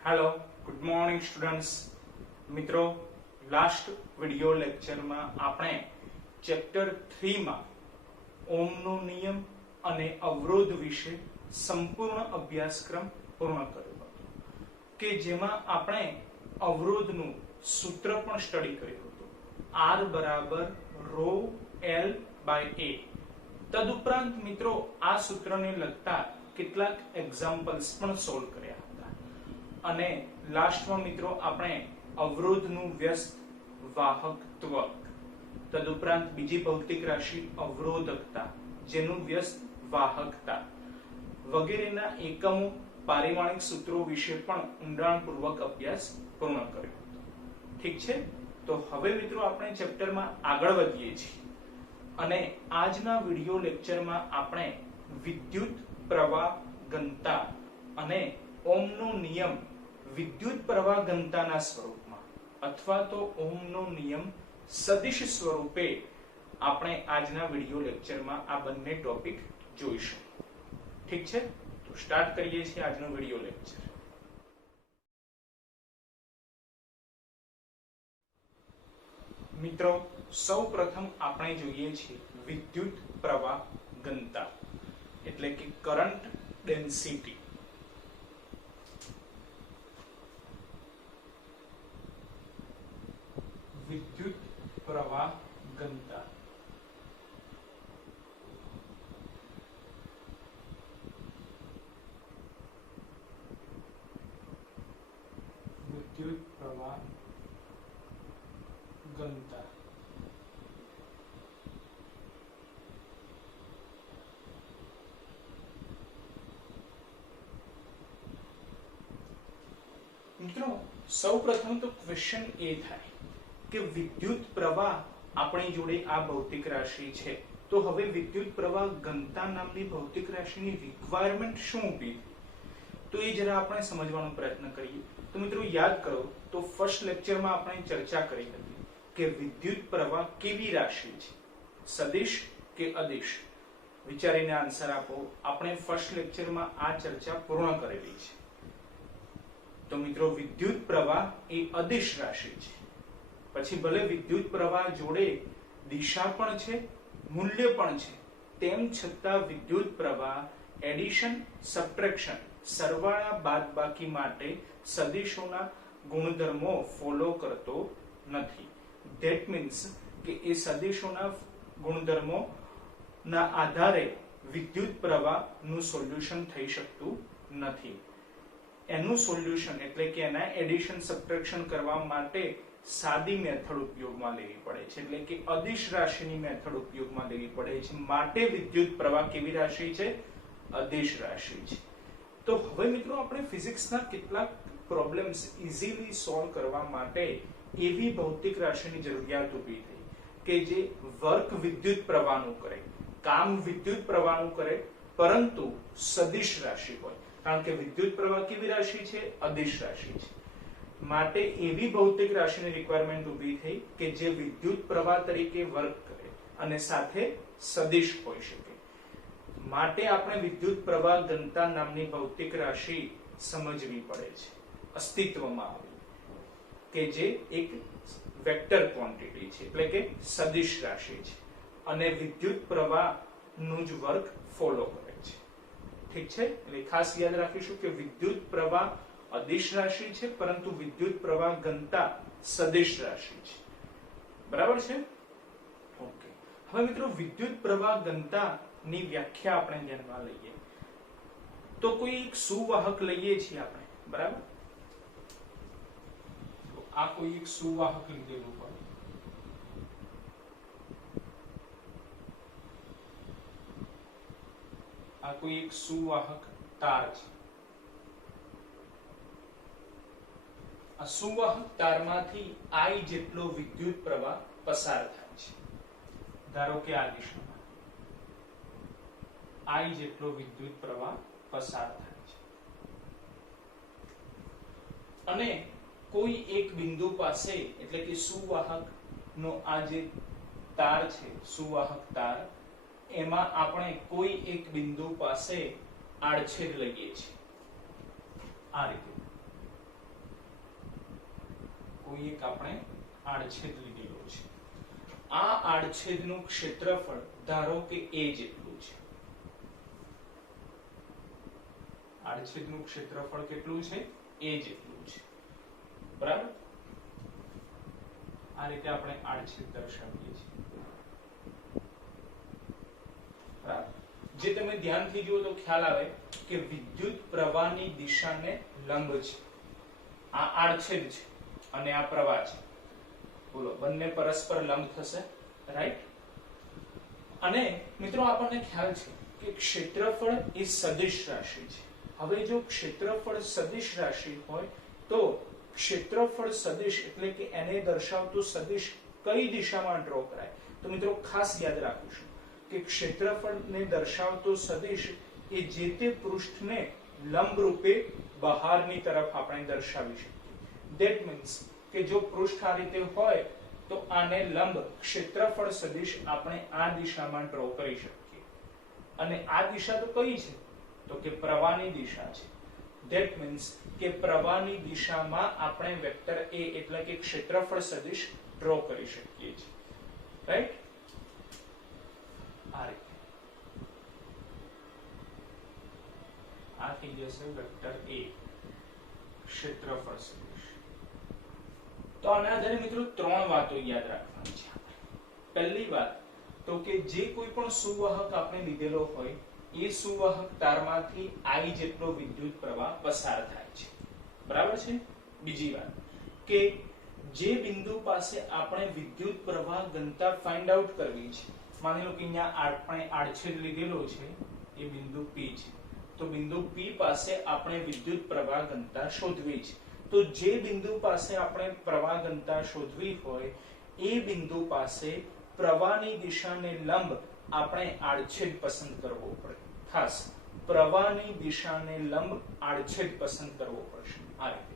Hello good morning students मित्रों last video lecture में आपणे चैप्टर 3 में ओम नो नियम अने अवरोध विषे संपूर्ण अभ्यासक्रम पूर्ण कर्यो हतो के जेमा आपणे अवरोधनुं सूत्र पण स्टडी कर्युं हतुं R बराबर रो L बाय A। तदुपरांत मित्रों आ सूत्रने लगता કેટલાક એક્ઝામ્પલ્સ પણ સોલ્વ કર્યા હતા અને લાસ્ટમાં મિત્રો આપણે અવરોધનું વ્યસ્ત વાહકત્વ તદુપરાંત બીજી ભૌતિક રાશિ અવરોધકતા જેનું વ્યસ્ત વાહકતા વગેરેના એકમો પારિમાણિક સૂત્રો વિશે પણ ઊંડાણપૂર્વક અભ્યાસ પૂર્ણ કર્યો હતો। ઠીક છે, તો હવે મિત્રો આપણે ચેપ્ટરમાં આગળ વધીએ છીએ અને આજના વિડિયો લેક્ચરમાં આપણે વિદ્યુત प्रवाह घनता अने ओमनो नियम विद्युत प्रवाह घनताना स्वरूपमां अथवा तो ओमनो नियम सदिश स्वरूपे आपणे आजना विडियो लेक्चरमां आ बंने टॉपिक जोईशुं। ठीक छे, तो स्टार्ट करीए छीए आजनो विडियो लेक्चर। मित्रों सौ प्रथम आपणे जोईए छीए विद्युत प्रवाह घनता એટલે કે કરંટ ડેન્સિટી। વિદ્યુત પ્રવાહ ઘનતા વિદ્યુત પ્રવાહ ઘનતા मित्रों सौ प्रथम तो क्वेश्चन ए थाय के विद्युत प्रवाह आपणी जोड़े आ भौतिक राशि छे तो हवे विद्युत प्रवाह घनता नामनी भौतिक राशिनी रिक्वायरमेंट शुं ऊभी तो ये जरा आपणे समजવાનો प्रयत्न करिए। तो मित्रों याद करो तो फर्स्ट लेक्चर में आपणे चर्चा करी हती के विद्युत प्रवाह केवी राशि छे, सदिश के अदिश। विचारीने आंसर आपो। आपणे फर्स्ट लेक्चर में आ चर्चा पूर्ण करेली छे। तो मित्रों विद्युत प्रवाह ए अदिश राशि छे, पछी भले विद्युत प्रवाह जोड़े दिशा पण छे मूल्य पण छे तेम छतां विद्युत प्रवाह एडिशन सब्ट्रेक्शन सरवाळा बादबाकी माटे सदिशोना गुणधर्मो फॉलो करतो नथी। धैट मीन्स के ए सदिशोना गुणधर्मो ना आधारे विद्युत प्रवाह नु सोल्यूशन थई शकतुं नथी। एनु सोल्यूशन એટલે કે એના એડિશન સબટ્રેક્શન કરવા માટે સાદી મેથડ ઉપયોગમાં લેવી પડે છે, એટલે કે અદિશ રાશિની મેથડ ઉપયોગમાં લેવી પડે છે। માટે વિદ્યુત પ્રવાહ કેવી રાશિ છે? અદિશ રાશિ છે। તો હવે મિત્રો આપણે ફિઝિક્સના કેટલાક પ્રોબ્લેમ્સ ઈઝીલી સોલ્વ કરવા માટે એવી ભૌતિક રાશિની જરૂરિયાત ઊભી થઈ કે જે વર્ક વિદ્યુત પ્રવાહનું કરે, કામ વિદ્યુત પ્રવાહનું કરે, પરંતુ સદિશ રાશિ હોય। કારણ કે વિદ્યુત પ્રવાહ કેવી રાશિ છે? અદિશ રાશિ છે। માટે એવી ભૌતિક રાશિની રિક્વાયરમેન્ટ ઊભી થઈ કે જે વિદ્યુત પ્રવાહ તરીકે વર્ક કરે અને સાથે સદિશ હોઈ શકે। માટે આપણે વિદ્યુત પ્રવાહ ઘનતા નામની ભૌતિક રાશિ સમજવી પડે છે, અસ્તિત્વમાં આવી, કે જે એક વેક્ટર ક્વોન્ટિટી છે, એટલે કે સદિશ રાશિ છે અને વિદ્યુત પ્રવાહનું જ વર્ક ફોલો કરે। ठीक है, એટલે ખાસ યાદ રાખીશું કે વિદ્યુત પ્રવાહ અદિશ રાશિ છે પરંતુ વિદ્યુત પ્રવાહ ઘનતા સદિશ રાશિ છે। બરાબર છે? ઓકે, હવે મિત્રો વિદ્યુત પ્રવાહ ઘનતાની વ્યાખ્યા આપણે ધ્યાનમાં લઈએ તો કોઈ એક સુવાહક લઈએ છીએ આપણે, બરાબર? તો આ કોઈ એક સુવાહક લીધેલું હોય, આ કોઈ એક સુવાહક તાર છે। આ સુવાહક તારમાંથી I જેટલો વિદ્યુત પ્રવાહ પસાર થાય છે। ધારો કે આ દિશામાં I જેટલો વિદ્યુત પ્રવાહ પસાર થાય છે અને કોઈ એક બિંદુ પાસે એટલે કે સુવાહકનો આ જે તાર છે સુવાહક તાર એમાં આપણે કોઈ એક બિંદુ પાસે આડછેદ લઈએ છીએ આ રીતે। કોઈ એક આપણે આડછેદ લીધેલો છે, આ આડછેદનું ક્ષેત્રફળ ધારો કે a જેટલું છે, આડછેદનું ક્ષેત્રફળ કેટલું છે? a જેટલું છે, બરાબર? આ રીતે આપણે આડછેદ દર્શાવીએ છીએ, બરાબર? જે તમે ધ્યાનથી જુઓ તો ખ્યાલ આવે કે વિદ્યુત પ્રવાહની દિશાને લંબ છે, આ આડછેદ છે અને આ પ્રવાહ છે, બોલો બંને પરસ્પર લંબ થશે, રાઈટ? અને મિત્રો આપણને ખ્યાલ છે કે ક્ષેત્રફળ એ સદિશ રાશિ છે. હવે જો ક્ષેત્રફળ સદિશ રાશિ હોય તો ક્ષેત્રફળ સદિશ એટલે કે એને દર્શાવતું સદિશ કઈ દિશામાં ડ્રો કરાય? તો મિત્રો ખાસ યાદ રાખીશું કે ક્ષેત્રફળને દર્શાવતો સદિશ એ જે તે પૃષ્ઠને લંબ રૂપે બહારની તરફ આપણે દર્શાવી શકીએ. ધેટ મીન્સ કે જો પૃષ્ઠ આ રીતે હોય તો આને લંબ ક્ષેત્રફળ સદિશ આપણે આ દિશામાં ડ્રો કરી શકીએ. અને આ દિશા તો કઈ છે? તો કે પ્રવાહની દિશા છે. ધેટ મીન્સ કે પ્રવાહની દિશામાં આપણે વેક્ટર a એટલે કે ક્ષેત્રફળ સદિશ ડ્રો કરી શકીએ છીએ, રાઈટ? આ રીતે આ થઈ જશે વેક્ટર a ક્ષેત્રફળ સદિશ. તો આના આધારે મિત્રો ત્રણ વાતો યાદ રાખવાની છે. પહેલી વાત તો કે જે કોઈ પણ સુવાહક આપણે લીધેલો હોય એ સુવાહક તારમાંથી I જેટલો વિદ્યુત પ્રવાહ પસાર થાય છે, બરાબર છે? બીજી વાત કે જે બિંદુ પાસે આપણે વિદ્યુત પ્રવાહ ઘનતા ફાઇન્ડ આઉટ કરવી છે, માની લો કે અહીંયા આપણે આડછેદ લીધેલો છે, એ બિંદુ P છે, તો બિંદુ P પાસે આપણે વિદ્યુત પ્રવાહ ઘનતા શોધવી છે. તો જે બિંદુ પાસે આપણે પ્રવાહ ઘનતા શોધવી હોય એ બિંદુ પાસે પ્રવાહની દિશાને લંબ આપણે આડછેદ પસંદ કરવો પડે. ખાસ પ્રવાહની દિશાને લંબ આડછેદ પસંદ કરવો પડશે. આ રીતે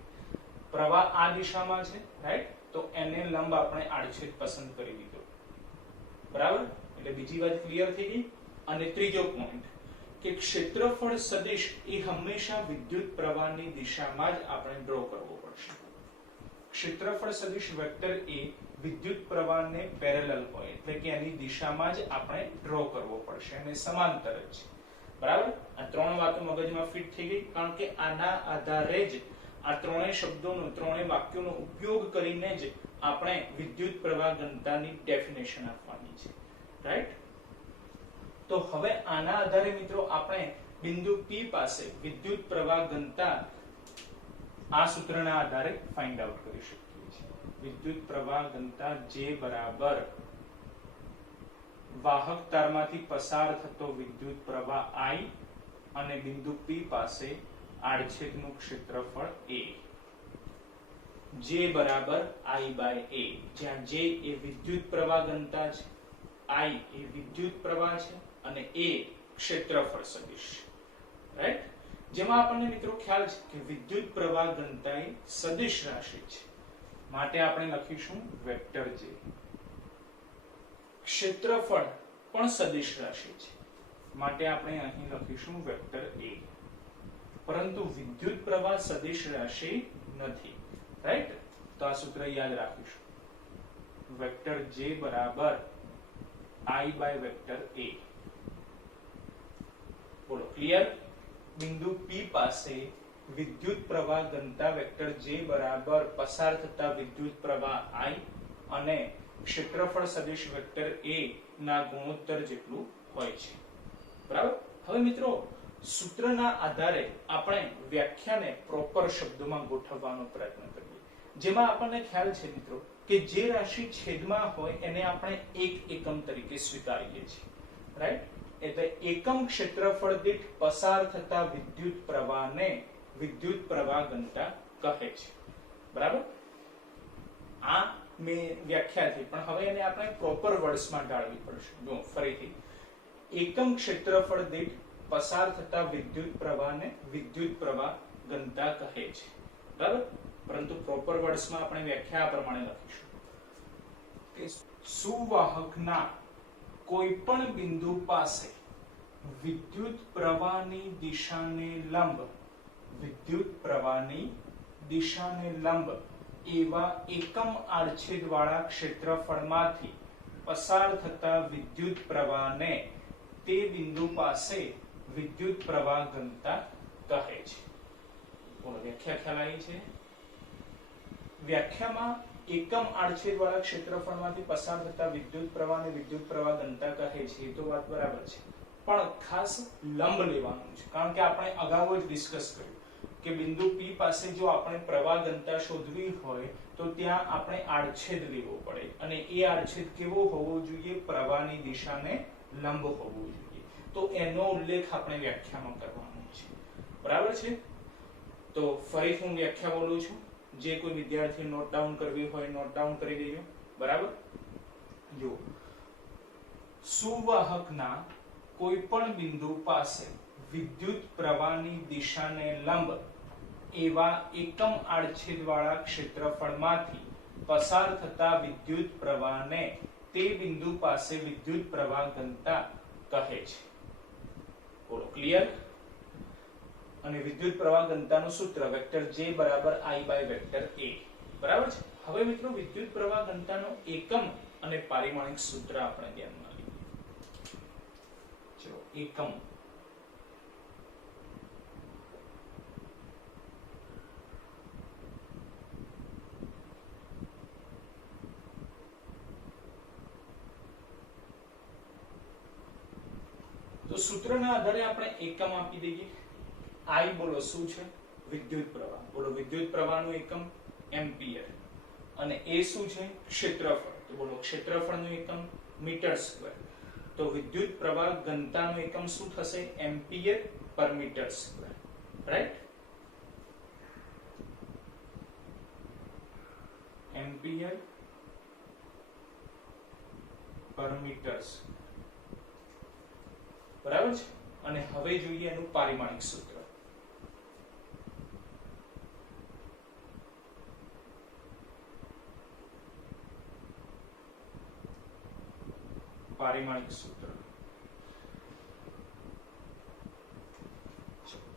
પ્રવાહ આ દિશામાં છે, રાઈટ? તો એને લંબ આપણે આડછેદ પસંદ કરી દીધો, બરાબર? એટલે બીજી વાત ક્લિયર થઈ ગઈ. અને ત્રીજો પોઈન્ટ કે ક્ષેત્રફળ સદિશ એ હંમેશા વિદ્યુત પ્રવાહની દિશામાં જ આપણે ડ્રો કરવો પડશે. ક્ષેત્રફળ સદિશ વેક્ટર a વિદ્યુત પ્રવાહને પેરેલલ હોય એટલે કે એની દિશામાં જ આપણે ડ્રો કરવો પડશે અને સમાંતર જ છે, બરાબર? આ ત્રણ વાતો મગજમાં ફિટ થઈ ગઈ, કારણ કે આના આધારે જ આ ત્રણેય શબ્દોનો ત્રણેય વાક્યોનો ઉપયોગ કરીને જ આપણે વિદ્યુત પ્રવાહ ઘનતાની ડેફિનેશન આપવાની છે, રાઈટ? તો હવે આના આધારે મિત્રો આપણે બિંદુ P પાસે વિદ્યુત પ્રવાહ ઘનતા આ સૂત્રના આધારે ફાઇન્ડ આઉટ કરી શકીએ છીએ. વિદ્યુત પ્રવાહ ઘનતા J બરાબર વાહક તારમાંથી પસાર થતો વિદ્યુત પ્રવાહ I અને બિંદુ P પાસે આડછેદનું ક્ષેત્રફળ A. J બરાબર I/A, જ્યાં J એ વિદ્યુત પ્રવાહ ઘનતા છે, I એ વિદ્યુત પ્રવાહ છે અને A ક્ષેત્રફળ સદિશ, રાઈટ? જેમાં આપણને મિત્રો ખ્યાલ છે કે વિદ્યુત પ્રવાહ ઘનતા એ સદિશ રાશિ છે, માટે આપણે લખીશું વેક્ટર J. ક્ષેત્રફળ પણ સદિશ રાશિ છે, માટે આપણે અહીં લખીશું વેક્ટર A. પરંતુ વિદ્યુત પ્રવાહ સદિશ રાશિ નથી, રાઈટ? તો આ સૂત્ર યાદ રાખીશું. વેક્ટર J બરાબર I/વેક્ટર A. બોલો ક્લિયર? બિંદુ P પાસે વિદ્યુત પ્રવાહ ઘનતા વેક્ટર J બરાબર પસાર થતા વિદ્યુત પ્રવાહ I અને ક્ષેત્રફળ સદિશ વેક્ટર A ના ગુણોત્તર જેટલું હોય છે, બરાબર? હવે મિત્રો સૂત્રના આધારે આપણે વ્યાખ્યાને પ્રોપર શબ્દોમાં ગોઠવવાનો પ્રયત્ન કરીએ, જેમાં આપણને ખ્યાલ છે મિત્રો કે જે રાશિ છેદમાં હોય એને આપણે એક એકમ તરીકે સ્વીકારીએ છીએ, રાઈટ? એટલે એકમ ક્ષેત્રફળ દીઠ પસાર થતા વિદ્યુત પ્રવાહને વિદ્યુત પ્રવાહ ઘનતા કહે છે, બરાબર? આ મેં વ્યાખ્યા થઈ, પણ હવે એને આપણે પ્રોપર વર્ડ્સમાં ઢાળવી પડશે. જો ફરીથી એકમ ક્ષેત્રફળ દીઠ પસાર થતા વિદ્યુત પ્રવાહને વિદ્યુત પ્રવાહ ઘનતા કહે છે, બરાબર? પરંતુ પ્રોપર વર્ડ્સમાં આપણે વ્યાખ્યા પ્રમાણે લખીશું કે સુવાહકના કોઈ પણ બિંદુ પાસે વિદ્યુત પ્રવાહની દિશાને લંબ એવા એકમ આડછેદ વાળા ક્ષેત્રફળમાંથી પસાર થતા વિદ્યુત પ્રવાહને તે બિંદુ પાસે વિદ્યુત પ્રવાહ ઘનતા કહે છે. બોલો વ્યાખ્યા ખ્યાલ આવી છે? વ્યાખ્યામાં એકમ આડછેદ વાળા ક્ષેત્રફળમાંથી પસાર થતા વિદ્યુત પ્રવાહને વિદ્યુત પ્રવાહ ઘનતા કહે છે. એ તો વાત બરાબર છે, પણ ખાસ લંબ લેવાનું છે, કારણ કે આપણે અગાઉ જ ડિસ્કસ કર્યું કે બિંદુ P પાસે જો આપણે પ્રવાહ ઘનતા શોધવી હોય તો ત્યાં આપણે આડછેદ લેવો પડે, અને એ આડછેદ કેવો હોવો જોઈએ? પ્રવાહની દિશાને લંબ હોવો જોઈએ. તો એનો ઉલ્લેખ આપણે વ્યાખ્યામાં કરવાનો છે. બરાબર છે? તો ફરી હું વ્યાખ્યા બોલું છું. જે કોઈ વિદ્યાર્થી નોટ ડાઉન કરવી હોય નોટ ડાઉન કરી દેજો. બરાબર? જો સુવાહકના કોઈ પણ બિંદુ પાસે વિદ્યુત પ્રવાહની દિશાને લંબ એવા એકમ આડછેદ વાળા ક્ષેત્રફળમાંથી પસાર થતા વિદ્યુત પ્રવાહને તે બિંદુ પાસે વિદ્યુત પ્રવાહ ઘનતા કહે છે. બોલો ક્લિયર? અને વિદ્યુત પ્રવાહ ઘનતાનું સૂત્ર વેક્ટર J બરાબર I બાય વેક્ટર A. બરાબર છે? હવે મિત્રો વિદ્યુત પ્રવાહ ઘનતાનો એકમ અને પારિમાણિક સૂત્ર આપણે ધ્યાનમાં લઈએ. ચલો એકમ તો સૂત્રના આધારે આપણે એકમ આપી દઈએ. I બોલો શું છે? વિદ્યુત પ્રવાહ. બોલો વિદ્યુત પ્રવાહનું એકમ એમ્પિયર, અને A શું છે? ક્ષેત્રફળ. તો બોલો ક્ષેત્રફળનું એકમ મીટર સ્ક્વેર. તો વિદ્યુત પ્રવાહ ઘનતાનું એકમ શું થશે? એમ્પિયર પર મીટર સ્ક્વેર. રાઈટ? એમ્પિયર પર મીટર સ્ક્વેર. બરાબર છે? અને હવે જોઈએ એનું પારિમાણિક સૂત્ર. પારિમાણિક સૂત્ર.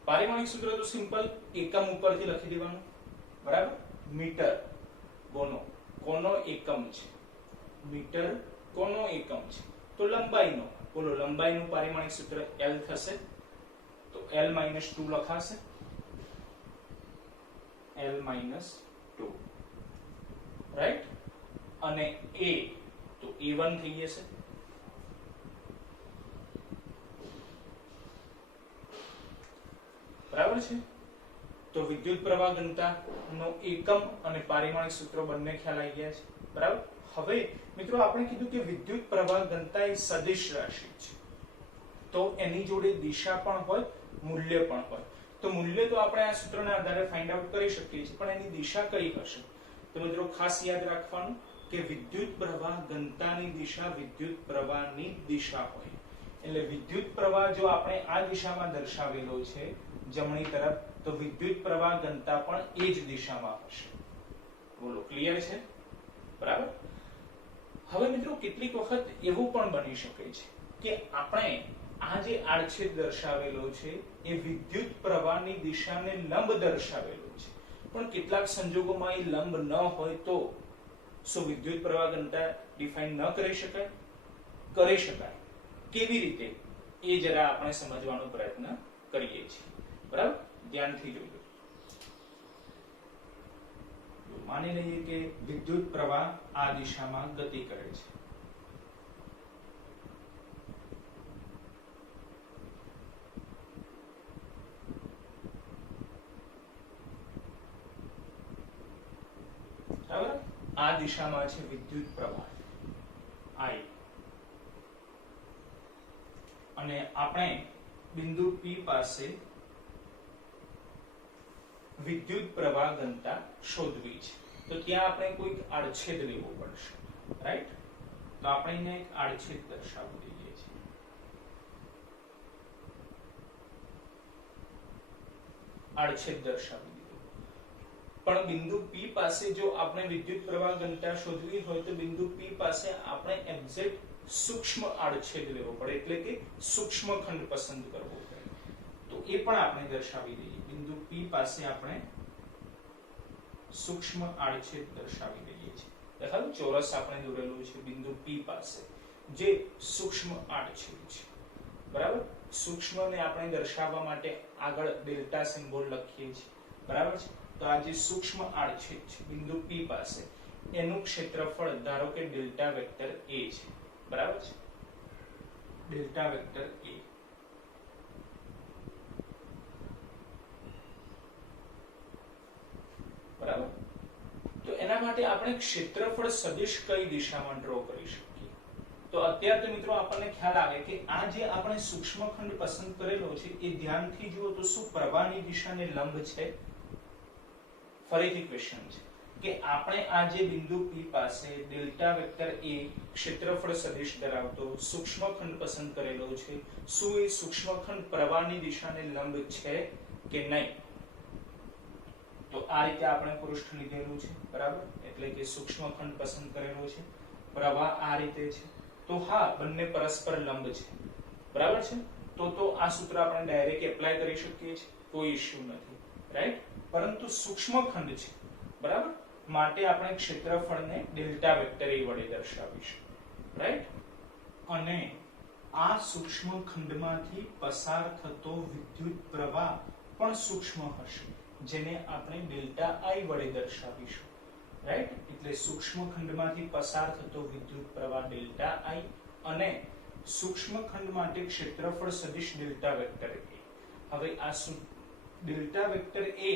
પારિમાણિક સૂત્ર તો સિમ્પલ, એકમ ઉપરથી લખી દેવાનું. બરાબર? મીટર કોનો એકમ છે? મીટર કોનો એકમ છે? તો લંબાઈનો. બોલો લંબાઈનું પારિમાણિક સૂત્ર L થશે, તો L - 2 લખાશે. L - 2. રાઈટ? અને A તો A1 થઈ જશે. બરાબર છે? તો વિદ્યુત પ્રવાહ ઘનતાનો એકમ અને પારિમાણિક સૂત્રો બંને ખ્યાલ આવી ગયા છે. બરાબર? હવે મિત્રો આપણે કીધું કે વિદ્યુત પ્રવાહ ઘનતા એ સદિશ રાશિ છે, તો એની જોડે દિશા પણ હોય, મૂલ્ય પણ હોય. તો મૂલ્ય તો આપણે આ સૂત્રના આધારે ફાઇન્ડ આઉટ કરી શકીએ છીએ, પણ એની દિશા કઈ હશે? તો મિત્રો ખાસ યાદ રાખવાનું કે વિદ્યુત પ્રવાહ ઘનતાની દિશા વિદ્યુત પ્રવાહની દિશા હોય. એટલે વિદ્યુત પ્રવાહ જો આપણે આ દિશામાં દર્શાવેલો છે જમણી તરફ, તો વિદ્યુત પ્રવાહ ઘનતા પણ એ જ દિશામાં હશે. બોલો ક્લિયર છે? બરાબર? હવે મિત્રો કેટલીક વખત એવું પણ બની શકે છે કે આપણે આ જે આડછેદ દર્શાવેલો છે એ વિદ્યુત પ્રવાહની દિશાને લંબ દર્શાવેલો છે, પણ કેટલાક સંજોગોમાં એ લંબ ન હોય તો શું વિદ્યુત પ્રવાહ ઘનતા ડિફાઇન ન કરી શકાય? કરી શકાય. કેવી રીતે? એ જરા આપણે સમજવાનો પ્રયત્ન કરીએ છીએ. બરાબર? ધ્યાનથી જોજો. માની લઈએ કે વિદ્યુત પ્રવાહ આ દિશામાં ગતિ કરે છે. બરાબર? આ દિશામાં છે વિદ્યુત પ્રવાહ I, અને આપણે બિંદુ P પાસે વિદ્યુત પ્રવાહ ઘનતા શોધવી છે. તો ત્યાં આપણે કોઈક આડછેદ લેવો પડશે. રાઈટ? તો આપણે એને એક આડછેદ દર્શાવી દઈએ છીએ. આડછેદ દર્શાવી દીધો. પણ બિંદુ P પાસે જો આપણે વિદ્યુત પ્રવાહ ઘનતા શોધવી હોય તો બિંદુ P પાસે આપણે એક્ઝેક્ટ સૂક્ષ્મ આડછેદ લેવો પડે, એટલે કે સૂક્ષ્મ ખંડ પસંદ કરવો પડે. તો એ પણ આપણે દર્શાવી દઈએ. બિંદુ P પાસે આપણે સૂક્ષ્મ આડછેદ દર્શાવી દઈએ છીએ. દેખાયું ચોરસ આપણે દોરેલું છે બિંદુ P પાસે જે સૂક્ષ્મ આડછેદ છે. બરાબર, સૂક્ષ્મને આપણે દર્શાવવા માટે આગળ ડેલ્ટા સિમ્બોલ લખીએ છીએ. બરાબર છે. તો આ જે સૂક્ષ્મ આડછેદ છે બિંદુ P પાસે એનું ક્ષેત્રફળ ધારો કે ડેલ્ટા વેક્ટર A છે. બરાબર છે, ડેલ્ટા વેક્ટર A. બરાબર, તો એના માટે આપણે ક્ષેત્રફળ સદિશ કઈ દિશામાં ડ્રો કરી શકીએ? તો અત્યારે તો મિત્રો આપણને ખ્યાલ આવે કે આ જે આપણે સૂક્ષ્મખંડ પસંદ કરેલો છે એ ધ્યાનથી જુઓ તો શું પ્રવાહની દિશાને લંબ છે? ફરીથી ક્વેશ્ચન છે કે આપણે આ જે બિંદુ P પાસે ડેલ્ટા વેક્ટર A ક્ષેત્રફળ સદિશ ધરાવતો સૂક્ષ્મખંડ પસંદ કરેલો છે, શું એ સૂક્ષ્મખંડ પ્રવાહની દિશાને લંબ છે કે નહીં? તો આ રીતે આપણે પૃષ્ઠ લીધેલું છે. બરાબર, એટલે કે સૂક્ષ્મખંડ પસંદ કરેલો છે, પ્રવાહ આ રીતે છે, તો હા બંને પરસ્પર લંબ છે. બરાબર છે, તો આ સૂત્ર આપણે ડાયરેક્ટ એપ્લાય કરી શકીએ છીએ, કોઈ ઇશ્યુ નથી. રાઈટ, પરંતુ સૂક્ષ્મખંડ છે. બરાબર, માટે આપણે ક્ષેત્રફળને ડેલ્ટા વેક્ટર A વડે દર્શાવીશું. રાઈટ, અને આ સૂક્ષ્મખંડમાંથી પસાર થતો વિદ્યુત પ્રવાહ પણ સૂક્ષ્મ હશે, જેને આપણે ડેલ્ટા I વડે દર્શાવીશું. રાઈટ, એટલે સૂક્ષ્મખંડમાંથી પસાર થતો વિદ્યુત પ્રવાહ ડેલ્ટા I અને સૂક્ષ્મખંડ માટે ક્ષેત્રફળ સદિશ ડેલ્ટા વેક્ટર A. હવે આ ડેલ્ટા વેક્ટર A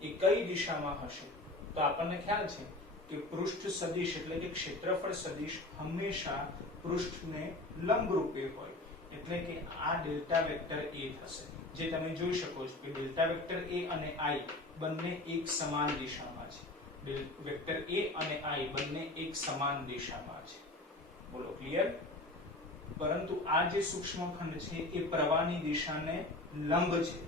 એ કઈ દિશામાં હશે? તો આપણને ખ્યાલ છે કે પૃષ્ઠ સદિશ એટલે કે ક્ષેત્રફળ સદિશ હંમેશા પૃષ્ઠને લંબ રૂપે હોય, એટલે કે આ ડેલ્ટા વેક્ટર A થશે, જે તમે જોઈ શકો છો કે ડેલ્ટા વેક્ટર A અને I બંને એક સમાન દિશામાં છે. વેક્ટર A અને I બંને એક સમાન દિશામાં છે. બોલો ક્લિયર? પરંતુ આ જે સૂક્ષ્મખંડ છે એ પ્રવાહની દિશાને લંબ છે,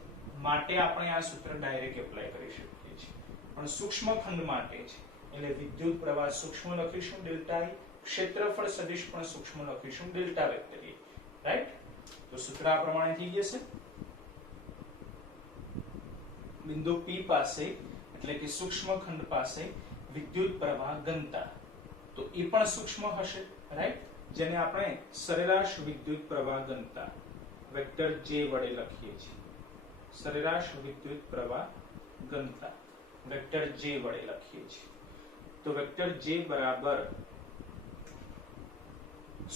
માટે આપણે આ સૂત્ર ડાયરેક્ટ એપ્લાય કરી શકીએ છીએ. પણ સૂક્ષ્મખંડ માટે છે એટલે વિદ્યુત પ્રવાહ સૂક્ષ્મ લખીશું ડેલ્ટા I, ક્ષેત્રફળ સદિશ પણ સૂક્ષ્મ લખીશું ડેલ્ટા વેક્ટર A. રાઈટ, તો સૂત્ર આ પ્રમાણે થઈ જશે. બિંદુ P પાસે એટલે કે સૂક્ષ્મખંડ પાસે વિદ્યુત પ્રવાહ ઘનતા, તો એ પણ સૂક્ષ્મ હશે. રાઈટ, જેને આપણે સરેરાશ વિદ્યુત પ્રવાહ ઘનતા વેક્ટર J વડે લખીએ છીએ. સરેરાશ વિદ્યુત પ્રવાહ ઘનતા વેક્ટર J વડે લખીએ છીએ. તો વેક્ટર J બરાબર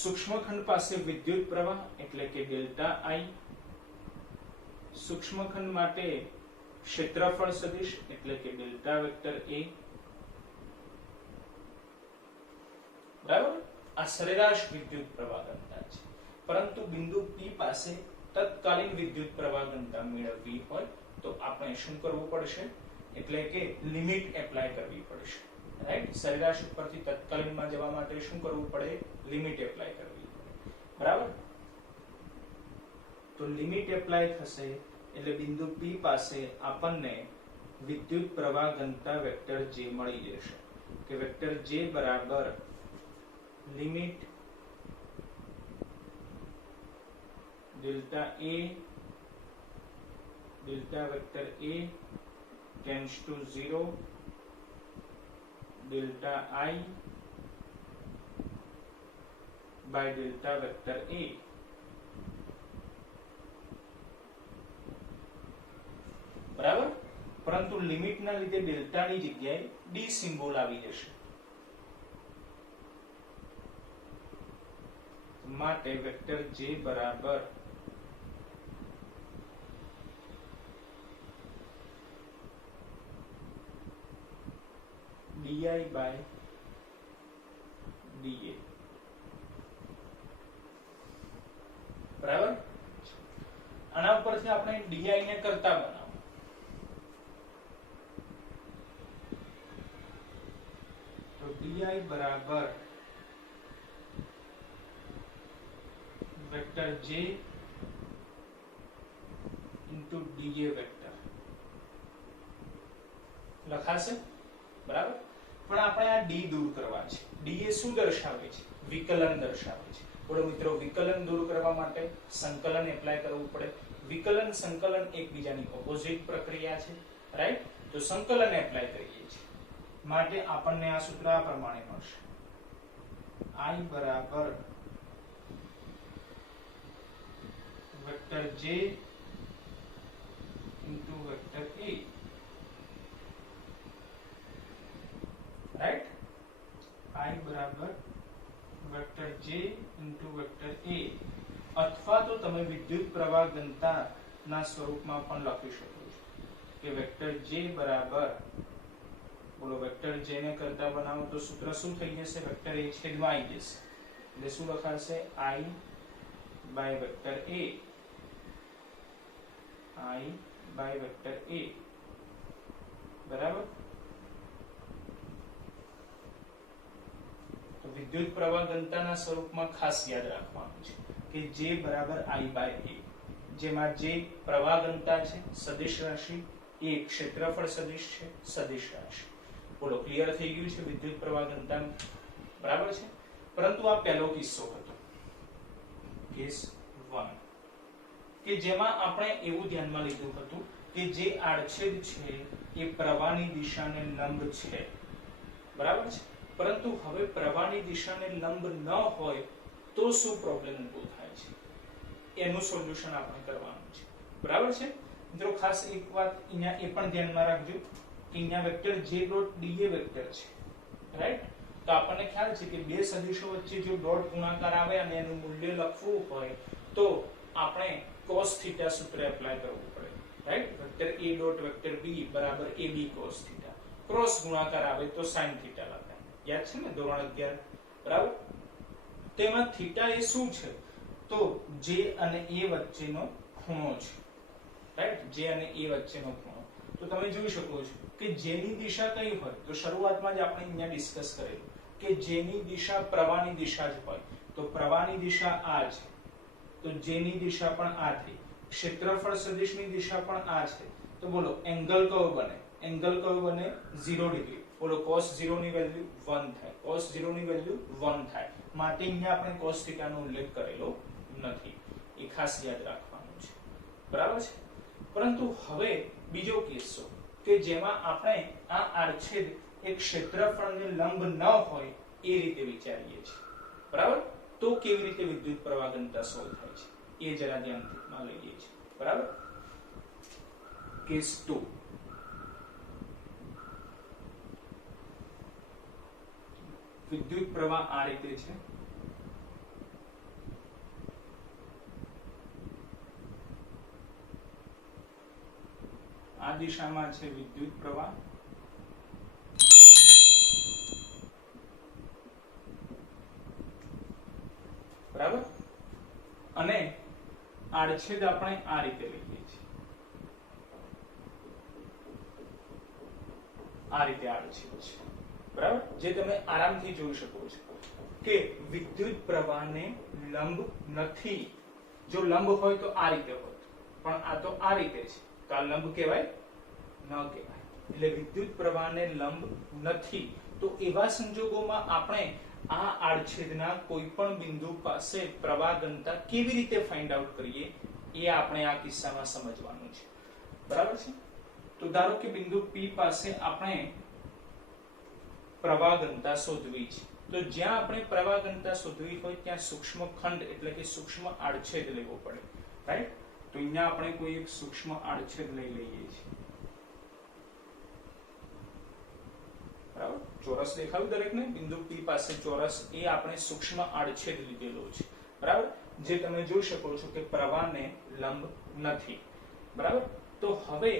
સૂક્ષ્મખંડ પાસે વિદ્યુત પ્રવાહ એટલે કે ડેલ્ટા I, સૂક્ષ્મખંડ માટે ક્ષેત્રફળ સદિશ એટલે કે ડેલ્ટા વેક્ટર A. બરાબર, આ સરેરાશ વિદ્યુત પ્રવાહ ઘનતા છે. પરંતુ બિંદુ P પાસે તત્કાલીન વિદ્યુત પ્રવાહ ઘનતા મેળવવી હોય તો આપણે શું કરવું પડશે? એટલે કે લિમિટ એપ્લાય કરવી પડશે. રાઈટ, સરેરાશ ઉપરથી તત્કાલીનમાં જવા માટે શું કરવું પડે? લિમિટ એપ્લાય કરવી પડે. બરાબર, તો લિમિટ એપ્લાય થશે એટલે બિંદુ P પાસે આપણને વિદ્યુત પ્રવાહ ઘનતા વેક્ટર J મળી જશે કે વેક્ટર J બરાબર limit delta A delta vector A tends to 0 delta I by delta vector A. બરાબર, પરંતુ લિમિટના લીધે ડેલ્ટાની જગ્યાએ D સિમ્બોલ આવી જશે, માટે વેક્ટર J બરાબર di by dA. બરાબર, આના ઉપરથી આપણે di ને કરતા બનાવો. તો di બરાબર vector J into dA vector લખાશે. બરાબર, પણ આપણે આ d દૂર કરવા છે. d એ શું દર્શાવે છે? વિકલન દર્શાવે છે. બોલો મિત્રો, વિકલન દૂર કરવા માટે સંકલન એપ્લાય કરવું પડે. વિકલન સંકલન એકબીજાની ઓપોઝિટ પ્રક્રિયા છે. રાઈટ, તો સંકલન એપ્લાય કરીએ છીએ. માટે આપણને આ સૂત્ર આ પ્રમાણે મળશે I બરાબર vector J into vector A, right? I બરાબર vector J into vector A, અથવા તો તમે વિદ્યુત પ્રવાહ ઘનતાના સ્વરૂપમાં પણ લખી શકો છો કે વેક્ટર J બરાબર, બોલો વેક્ટર J ને કરતા બનાવો તો સૂત્ર શું થઈ જશે? વેક્ટર A છેદમાં આવી જશે એટલે શું લખાશે? I by vector A, I by vector A, બરાબર? તો વિદ્યુત પ્રવાહ ઘનતાના સ્વરૂપમાં ખાસ યાદ રાખવાનું છે કે J બરાબર I બાય A, જેમાં J પ્રવાહ ઘનતા છે, સદિશ રાશિ, A ક્ષેત્રફળ સદિશ છે, સદિશ રાશિ. બોલો ક્લિયર થઈ ગયું છે વિદ્યુત પ્રવાહ ઘનતા? બરાબર છે. પરંતુ આ પહેલો કિસ્સો હતો, કેસ 1, કે જેમાં આપણે એવું ધ્યાનમાં લીધું હતું કે જે આડછેદ છે એ પ્રવાહની દિશાને લંબ છે, બરાબર છે. પરંતુ હવે પ્રવાહની દિશાને લંબ ન હોય તો શું પ્રોબ્લેમ ઊભો થાય છે એનું સોલ્યુશન આપણે કરવાનું છે, બરાબર છે. મિત્રો ખાસ એક વાત અહીંયા એ પણ ધ્યાનમાં રાખજો કે અહીંયા વેક્ટર J ડોટ D એ વેક્ટર છે, રાઈટ? તો આપણને ખ્યાલ છે કે બે સદિશો વચ્ચે જો ડોટ ગુણાકાર આવે અને એનું મૂલ્ય લખવું હોય તો આપણે cos θ સૂત્ર એપ્લાય કરવું પડે, right? Vector A dot vector B બરાબર AB cos θ, ક્રોસ ગુણાકાર આવે તો sin θ લખાય. યાદ છે ને ધોરણ 11, બરાબર? તેમાં થીટા એ શું છે? તો J અને A વચ્ચેનો ખૂણો છે, રાઈટ? J અને A વચ્ચેનો ખૂણો. તો તમે જોઈ શકો છો કે J ની દિશા કઈ હોય? તો શરૂઆતમાં જ આપણે અહીંયા ડિસ્કસ કરેલું કે J ની દિશા પ્રવાહની દિશા જ હોય. તો પ્રવાહની દિશા આ છે, તો J ની દિશા પણ આ થઈ. ક્ષેત્રફળ સદિશની દિશા પણ આ છે. તો બોલો એંગલ કયો બને? એંગલ કયો બને? 0 ડિગ્રી. બોલો cos 0 ની વેલ્યુ 1 થાય, cos 0 ની વેલ્યુ 1 થાય. માટે અહીંયા આપણે cos θ નો ઉલ્લેખ કરેલો નથી, એ ખાસ યાદ રાખવાનું છે, બરાબર છે. પરંતુ હવે બીજો કિસ્સો કે જેમાં આપણે આ આડછેદ એક ક્ષેત્રફળને લંબ ન હોય એ રીતે વિચારીએ છીએ, બરાબર? તો કેવી રીતે વિદ્યુત પ્રવાહ ઘનતા સોલ્વ થાય છે એ જરા ધ્યાનમાં લઈએ છીએ, બરાબર? કેસ 2, વિદ્યુત પ્રવાહ આ રીતે છે, આ દિશામાં છે વિદ્યુત પ્રવાહ, બરાબર? અને આડછેદ આપણે આ રીતે લઈએ છીએ, આ રીતે આડછેદ છે, બરાબર? જે તમે આરામથી જોઈ શકો છો કે વિદ્યુત પ્રવાહને લંબ નથી. જો લંબ હોય તો આ રીતે હોત, પણ આ તો આ રીતે છે, તો આ લંબ કહેવાય? ન કહેવાય. એટલે વિદ્યુત પ્રવાહને લંબ નથી. તો એવા સંજોગોમાં આપણે આ આડછેદના કોઈ પણ બિંદુ પાસે પ્રવાહ ઘનતા કેવી રીતે ફાઇન્ડ આઉટ કરીએ એ આપણે આ કિસ્સામાં સમજવાનું છે, બરાબર છે? તો ધારો કે બિંદુ P પાસે આપણે પ્રવાહ ઘનતા શોધવી છે. તો જ્યાં આપણે પ્રવાહ ઘનતા શોધવી હોય ત્યાં સૂક્ષ્મ ખંડ એટલે કે સૂક્ષ્મ આડછેદ લેવો પડે, રાઈટ? તો અહીંયા આપણે કોઈ એક સૂક્ષ્મ આડછેદ લઈ લઈએ છીએ, બરાબર? ચોરસ દેખાયું દરેકને? બિંદુ P પાસે ચોરસ, એ આપણે સૂક્ષ્મ આડછેદ લીધેલો છે, બરાબર? જે તમે જોઈ શકો છો કે પ્રવાહને લંબ નથી, બરાબર? તો હવે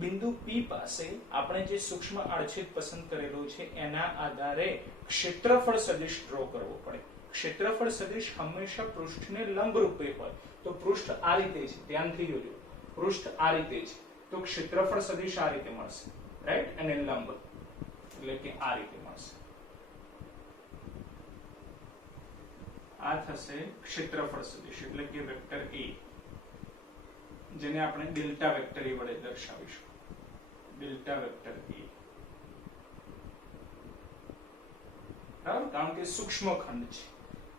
બિંદુ P પાસે આપણે જે સૂક્ષ્મ આડછેદ પસંદ કરેલો છે એના આધારે ક્ષેત્રફળ સદિશ ડ્રો કરવો પડે. ક્ષેત્રફળ સદિશ હંમેશા પૃષ્ઠને લંબ રૂપે હોય. તો પૃષ્ઠ આ રીતે છે, ધ્યાનથી જોજો, પૃષ્ઠ આ રીતે છે, તો ક્ષેત્રફળ સદિશ આ રીતે મળશે, રાઈટ? અને લંબ એટલે કે આ રીતે મળશે. આ થશે ક્ષેત્રફળ સદિશ એટલે કે વેક્ટર A, જેને આપણે ડેલ્ટા વેક્ટર A વડે દર્શાવીશું. ડેલ્ટા વેક્ટર A, બરાબર? કારણ કે સૂક્ષ્મ ખંડ છે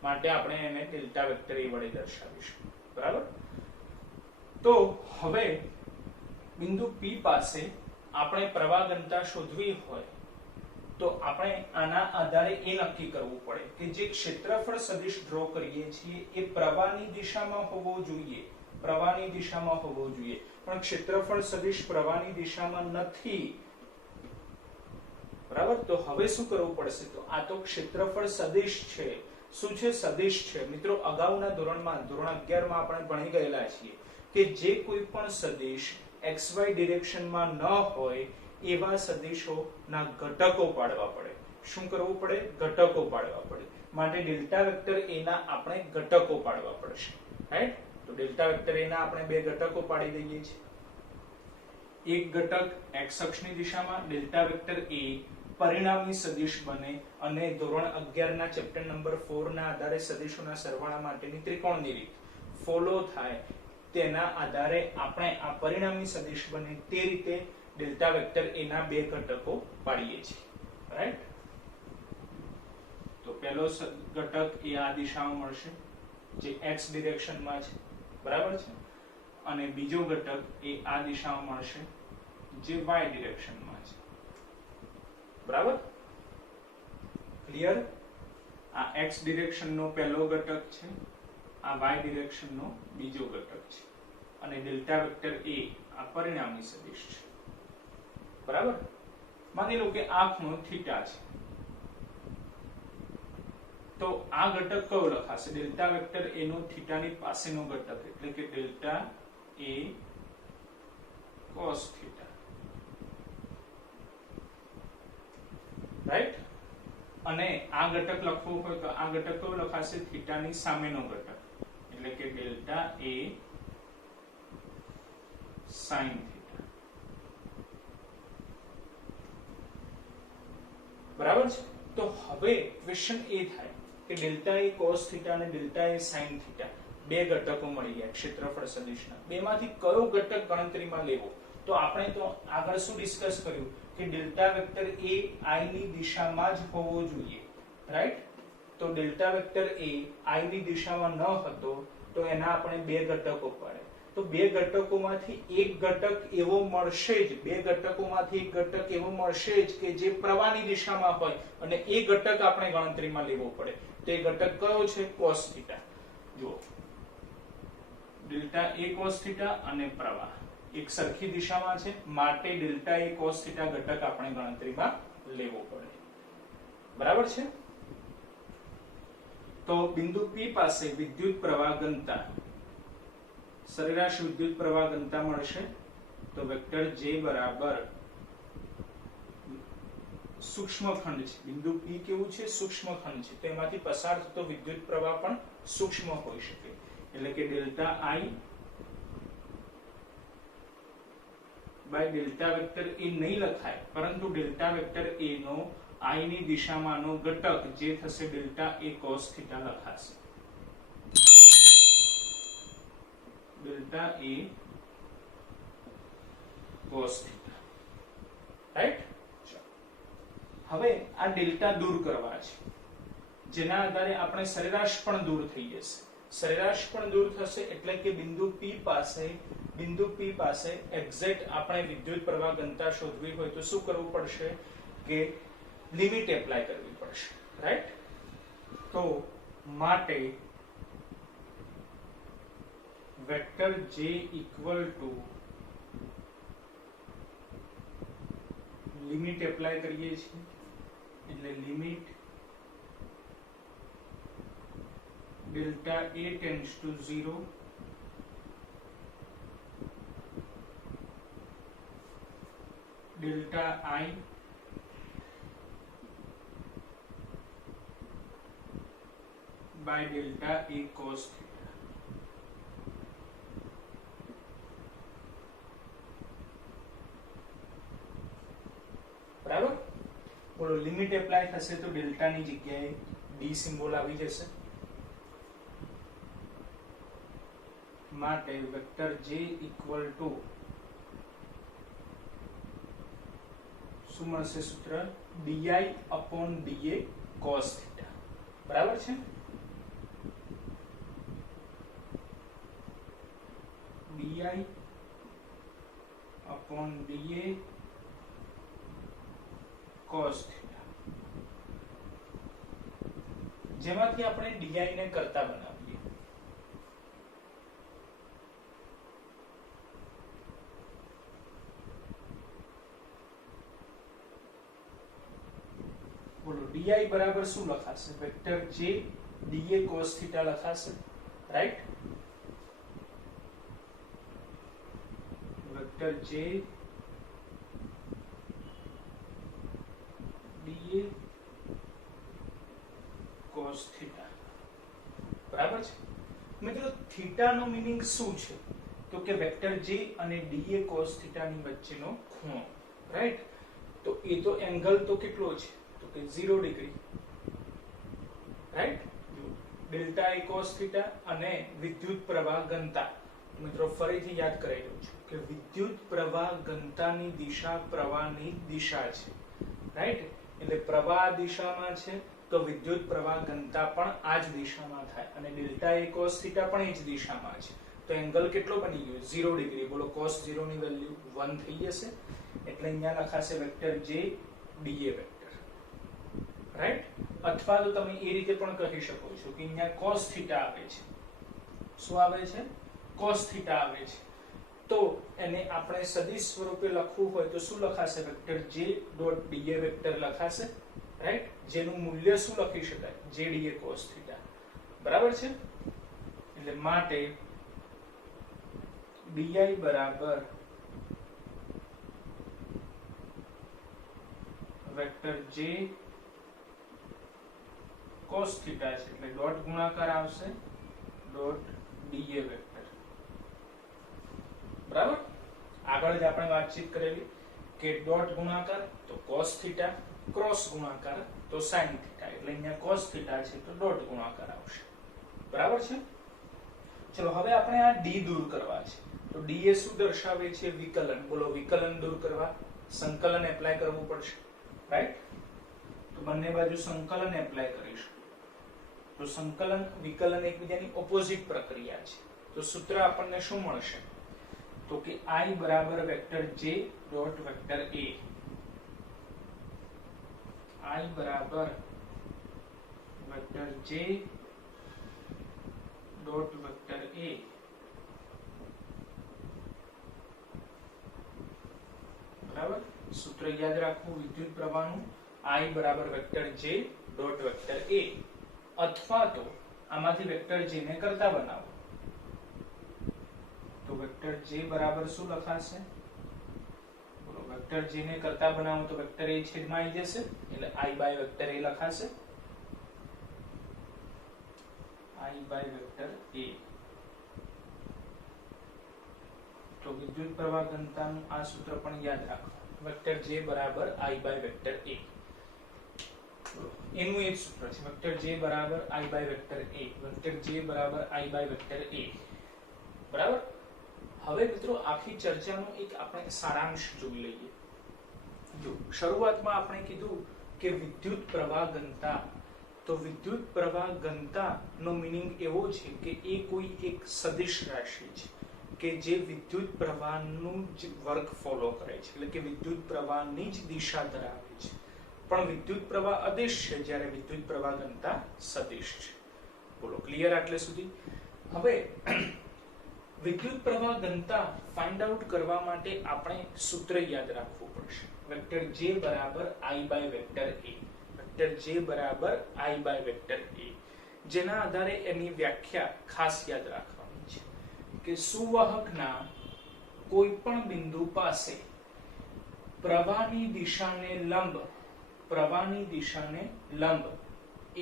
માટે આપણે એને ડેલ્ટા વેક્ટર A વડે દર્શાવીશું, બરાબર? તો હવે બિંદુ P પાસે આપણે પ્રવાહ ઘનતા શોધવી હોય તો આપણે આના આધારે એ નક્કી કરવું પડે કે જે ક્ષેત્રફળ સદિશ ડ્રો કરીએ છીએ એ પ્રવાહની દિશામાં હોવો જોઈએ, પ્રવાહની દિશામાં હોવો જોઈએ, પણ ક્ષેત્રફળ સદિશ પ્રવાહની દિશામાં નથી. બરાબર, તો હવે શું કરવું પડશે? તો આ તો ક્ષેત્રફળ સદિશ છે. શું છે? સદિશ છે. મિત્રો, અગાઉના ધોરણમાં ધોરણ 11 માં આપણે ભણી ગયેલા છીએ કે જે કોઈ પણ સદિશ xy ડિરેક્શનમાં ન હોય એવા સદિશોના ઘટકો પાડવા પડે. શું કરવું પડે? ઘટકો પાડવા પડે. માટે ડેલ્ટા વેક્ટર a ના આપણે ઘટકો પાડવા પડશે. રાઈટ? તો ડેલ્ટા વેક્ટર a ના આપણે બે ઘટકો પાડી દઈએ છીએ. એક ઘટક x અક્ષની દિશામાં ડેલ્ટા વેક્ટર a પરિણામી સદિશ બને અને ધોરણ 11 ના ચેપ્ટર નંબર 4 ના આધારે સદિશોના સરવાળા માટેની ત્રિકોણની રીત ફોલો થાય, તેના આધારે આપણે આ પરિણામી સદિશ બને તે રીતે ડેલ્ટા વેક્ટર a ના બે ઘટકો પાડીએ છીએ. રાઈટ? તો પહેલો ઘટક એ આ દિશામાં મળશે જે x ડિરેક્શનમાં છે. બરાબર છે? અને બીજો ઘટક એ આ દિશામાં મળશે જે y ડિરેક્શનમાં છે. બરાબર? ક્લિયર? આ x ડિરેક્શનનો પહેલો ઘટક છે, આ y ડિરેક્શનનો બીજો ઘટક છે અને ડેલ્ટા વેક્ટર a આ પરિણામી સદિશ છે. બરાબર? માની લો કે આ ખૂણો થીટા છે, તો આ ઘટક કયો લખાશે? ડેલ્ટા વેક્ટર a નો થીટાની પાસેનો ઘટક, એટલે કે delta a cos theta. Right? અને આ ઘટક લખવું હોય તો આ ઘટક કયો લખાશે? થીટાની સામેનો ઘટક, એટલે કે ડેલ્ટા a sin થીટા. બરાબર છે? તો હવે ક્વેશ્ચન એ થાય કે ડેલ્ટા a cos થીટા અને ડેલ્ટા a sin થીટા બે ઘટકો મળી ગયા ક્ષેત્રફળ સદિશના. બેમાંથી કયો ઘટક ગણતરીમાં લેવો? તો આપણે તો આગળ શું ડિસ્કસ કર્યું કે ડેલ્ટા વેક્ટર a i ની દિશામાં જ હોવો જોઈએ. રાઈટ? તો ડેલ્ટા વેક્ટર a i ની દિશામાં ન હતો તો એના આપણે બે ઘટકો પાડે. તો બે ઘટકોમાંથી એક ઘટક એવો મળશે જ, બે ઘટકોમાંથી એક ઘટક એવો મળશે જ કે જે પ્રવાહની દિશામાં હોય અને એ ઘટક આપણે ગણતરીમાં લેવો પડે. તો એ ઘટક કયો છે? cos theta. જુઓ, ડેલ્ટા a cos થીટા અને પ્રવાહ એક સરખી દિશામાં છે, માટે ડેલ્ટા a cos થીટા ઘટક આપણે ગણતરીમાં લેવો પડે. બરાબર છે? તો બિંદુ P પાસે વિદ્યુત પ્રવાહ ઘનતા, સરેરાશ વિદ્યુત પ્રવાહ ઘનતા મળશે. તો વેક્ટર J બરાબર સૂક્ષ્મખંડ છે. બિંદુ P કેવું છે? સૂક્ષ્મખંડ છે. તો એમાંથી પસાર થતો વિદ્યુત પ્રવાહ પણ સૂક્ષ્મ હોઈ શકે, એટલે કે delta I by delta vector a નહીં લખાય, પરંતુ ડેલ્ટા વેક્ટર a નો I ની દિશામાંનો ઘટક જે થશે ડેલ્ટા a cos થીટા લખાશે. Delta a cos theta. Right? હવે આ ડેલ્ટા દૂર કરવા છે, જેના આધારે આપણે સરેરાશ પણ દૂર થઈ જશે. સરેરાશ પણ દૂર થશે એટલે કે બિંદુ P પાસે એક્ઝેક્ટ આપણે વિદ્યુત પ્રવાહ ઘનતા શોધવી હોય તો શું કરવું પડશે? કે લિમિટ એપ્લાય કરવી પડશે. રાઈટ? તો માટે vector J equal to limit apply કરીએ છીએ, એટલે limit delta a tends to 0 delta I by delta a cos theta. બરાબર? બોલો, લિમિટ એપ્લાય થશે તો ડેલ્ટા ની જગ્યાએ d સિમ્બોલ આવી જશે. માટે વેક્ટર J ઇક્વલ ટુ શું મળશે? સૂત્ર di upon da cos theta. બરાબર છે? di upon da cos theta. જેમાંથી આપણે ડીઆઈ ને કરતા બનાવીએ. બોલો ડીઆઈ બરાબર શું લખાશે? વેક્ટર જે ડીએ cos થીટા લખાશે, રાઈટ? વેક્ટર જે ડીએ cos થીટા, બરાબર છે મિત્રો. થીટા નો મીનિંગ શું છે? તો કે વેક્ટર જે અને ડીએ cos થીટા ની વચ્ચેનો ખૂણો, રાઈટ? તો એ તો એંગલ તો કેટલો છે? તો કે 0 ડિગ્રી, રાઈટ? ડેલ્ટા એ cos થીટા અને વિદ્યુત પ્રવાહ ઘનતા. મિત્રો ફરીથી યાદ કરાવી દઉં છું કે વિદ્યુત પ્રવાહ ઘનતાની દિશા પ્રવાહની દિશા છે, રાઈટ? એટલે પ્રવાહ દિશામાં છે તો વિદ્યુત પ્રવાહ ઘનતા પણ આ જ દિશામાં થાય અને ડેલ્ટા એ cos થીટા પણ એ જ દિશામાં છે. તો એંગલ કેટલો બની ગયો? 0 ડિગ્રી. બોલો cos 0 ની વેલ્યુ 1 થઈ જશે. એટલે અહીંયા લખાશે વેક્ટર જે ડીએ વેક્ટર, રાઈટ? અથવા તો તમે એ રીતે પણ કહી શકો છો કે અહીંયા cos થીટા આવે છે. શું આવે છે? cos થીટા આવે છે. તો એને આપણે સદિશ સ્વરૂપે લખવું હોય તો શું લખાશે? વેક્ટર જે ડોટ ડીએ વેક્ટર લખાશે, રાઈટ? જેનું મૂલ્ય શું લખી શકાય? જે ડીએ cos થીટા, બરાબર છે? એટલે માટે ડીઆઈ બરાબર વેક્ટર જે cos થીટા છે એટલે ડોટ ગુણાકાર આવશે ડોટ ડીએ વેક્ટર, બરાબર? આગળ જ આપણે વાતચીત કરેલી કે ડોટ ગુણાકાર તો cos થીટા, ક્રોસ ગુણાકાર તો sin થીટા. એટલે અહીંયા cos થીટા છે તો ડોટ ગુણાકાર આવશે, બરાબર છે? ચલો હવે આપણે આ ડી દૂર કરવા છે. તો ડી એ શું દર્શાવે છે? વિકલન. બોલો વિકલન દૂર કરવા સંકલન એપ્લાય કરવું પડશે, રાઈટ? તો બંને બાજુ સંકલન એપ્લાય કરીશું. તો સંકલન વિકલન એકબીજાની ઓપોઝિટ પ્રક્રિયા છે. તો સૂત્ર આપણને શું મળશે? તો કે I બરાબર વેક્ટર જે ડોટ વેક્ટર એ. I બરાબર વેક્ટર જે ડોટ વેક્ટર એ બરાબર. સૂત્ર યાદ રાખવું વિદ્યુત પ્રવાહનું. I બરાબર વેક્ટર જે ડોટ વેક્ટર એ અથવા તો આમાંથી વેક્ટર જે ને કરતા બનાવો. તો વેક્ટર જે બરાબર શું લખાશે? બોલો વેક્ટર જે ને કરતા બનાવો તો વેક્ટર એ છેદમાં આવી જશે એટલે I બાય વેક્ટર એ લખાશે. I બાય વેક્ટર એ. તો વિદ્યુત પ્રવાહ ઘનતાનું આ સૂત્ર પણ યાદ રાખો. વેક્ટર જે બરાબર I બાય વેક્ટર એ. એનું એક સૂત્ર છે વેક્ટર જે બરાબર I by vector A. Vector J બરાબર I બાય વેક્ટર એ, બરાબર? હવે મિત્રો આખી ચર્ચાનો એક આપણે સારાંશ જોઈ લઈએ. જો શરૂઆતમાં આપણે કીધું કે વિદ્યુત પ્રવાહ ઘનતા. તો વિદ્યુત પ્રવાહ ઘનતા નો મીનિંગ એવો છે કે એ કોઈ એક સદિશ રાશિ છે કે જે વિદ્યુત પ્રવાહનું જ વર્ક ફોલો કરે છે, એટલે કે વિદ્યુત પ્રવાહની જ દિશા ધરાવે છે. પણ વિદ્યુત પ્રવાહ અદિશ છે જ્યારે વિદ્યુત પ્રવાહ ઘનતા સદિશ છે. બોલો ક્લિયર આટલે સુધી? હવે વિદ્યુત પ્રવાહ ઘનતા ફાઇન્ડ આઉટ કરવા માટે આપણે સૂત્ર યાદ રાખવું પડશે. વેક્ટર જે બરાબર I by vector A. Vector J બરાબર I બાય વેક્ટર એ, જેના આધારે એની વ્યાખ્યા ખાસ યાદ રાખવાની છે કે સુવાહકના કોઈ પણ બિંદુ પાસે પ્રવાહની દિશાને લંબ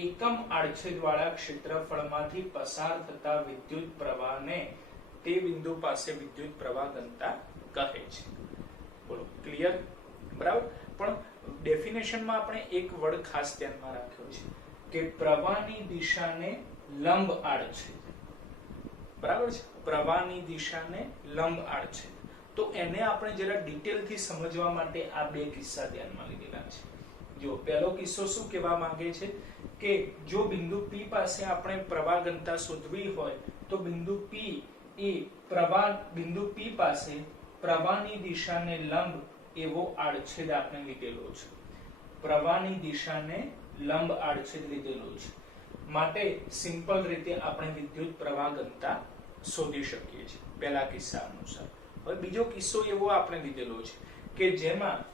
એકમ આડછેદવાળા ક્ષેત્રફળમાંથી પસાર થતા વિદ્યુત પ્રવાહને તે બિંદુ પાસે વિદ્યુત પ્રવાહ ઘનતા કહે છે. બોલો ક્લિયર? બરાબર. પણ ડેફિનેશનમાં આપણે એક વર્ડ ખાસ ધ્યાનમાં રાખ્યો છે કે પ્રવાહની દિશાને લંબ આડછેદ, બરાબર છે? પ્રવાહની દિશાને લંબ આડછેદ. તો એને આપણે જરા ડિટેલથી સમજવા માટે આ બે કિસ્સા ધ્યાનમાં લીધેલા છે. જો પહેલો કિસ્સો શું કહેવા માંગે છે કે જો બિંદુ P પાસે આપણે પ્રવાહ ઘનતા શોધવી હોય તો બિંદુ P પાસે પ્રવાહની દિશાને લંબ એવો આડછેદ આપણે લીધેલો છે. પ્રવાહની દિશાને લંબ આડછેદ લીધેલો છે. માટે સિમ્પલ રીતે આપણે વિદ્યુત પ્રવાહ ઘનતા શોધી શકીએ છીએ પહેલા કિસ્સા અનુસાર. હવે બીજો કિસ્સો એવો આપણે લીધેલો છે કે જેમાં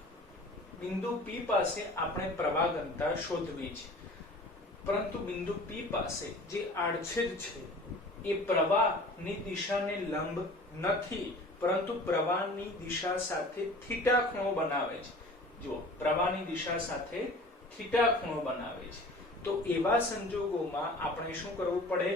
બિંદુ P પાસે આપણે પ્રવાહ ઘનતા શોધવી છે, પરંતુ બિંદુ P પાસે જે આડછેદ છે એ પ્રવાહની દિશાને લંબ નથી, પરંતુ પ્રવાહની દિશા સાથે થીટા ખૂણો બનાવે છે. જો પ્રવાહની દિશા સાથે થીટા ખૂણો બનાવે છે, તો એવા સંજોગોમાં આપણે શું કરવું પડે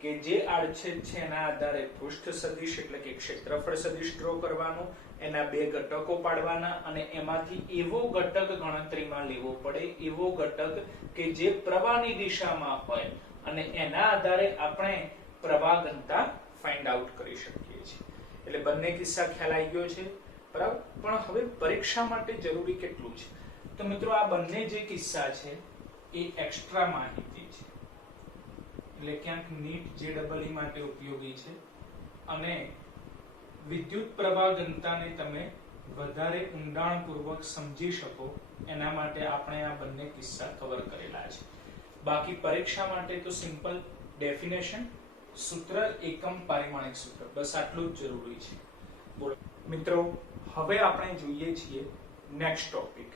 કે જે આડછેદ છે એના આધારે પૃષ્ઠ સદિશ એટલે કે ક્ષેત્રફળ સદિશ ડ્રો કરવાનો, એના બે ઘટકો પાડવાના અને એમાંથી એવો ઘટક ગણતરીમાં લેવો પડે, એવો ઘટક કે જે પ્રવાહની દિશામાં હોય, અને એના આધારે આપણે પ્રવાહ ઘનતા ફાઇન્ડ આઉટ કરી શકીએ છીએ. એટલે બંને કિસ્સા ખ્યાલ આવી ગયો છે, બરાબર. પણ હવે પરીક્ષા માટે જરૂરી કેટલું છે? તો મિત્રો આ બંને જે કિસ્સા છે એ એક્સ્ટ્રા માહિતી છે, એટલે ક્યાંક નીટ JEE માટે ઉપયોગી છે, અને વિદ્યુત પ્રવાહ ઘનતાને તમે વધારે ઊંડાણપૂર્વક સમજી શકો એના માટે આપણે આ બંને કિસ્સા કવર કરેલા છે. બાકી પરીક્ષા માટે તો સિમ્પલ ડેફિનેશન, સૂત્ર, એકમ પારિમાણિક સૂત્ર, બસ આટલું જ જરૂરી છે. બોલો મિત્રો, હવે આપણે જોઈએ છીએ નેક્સ્ટ ટોપિક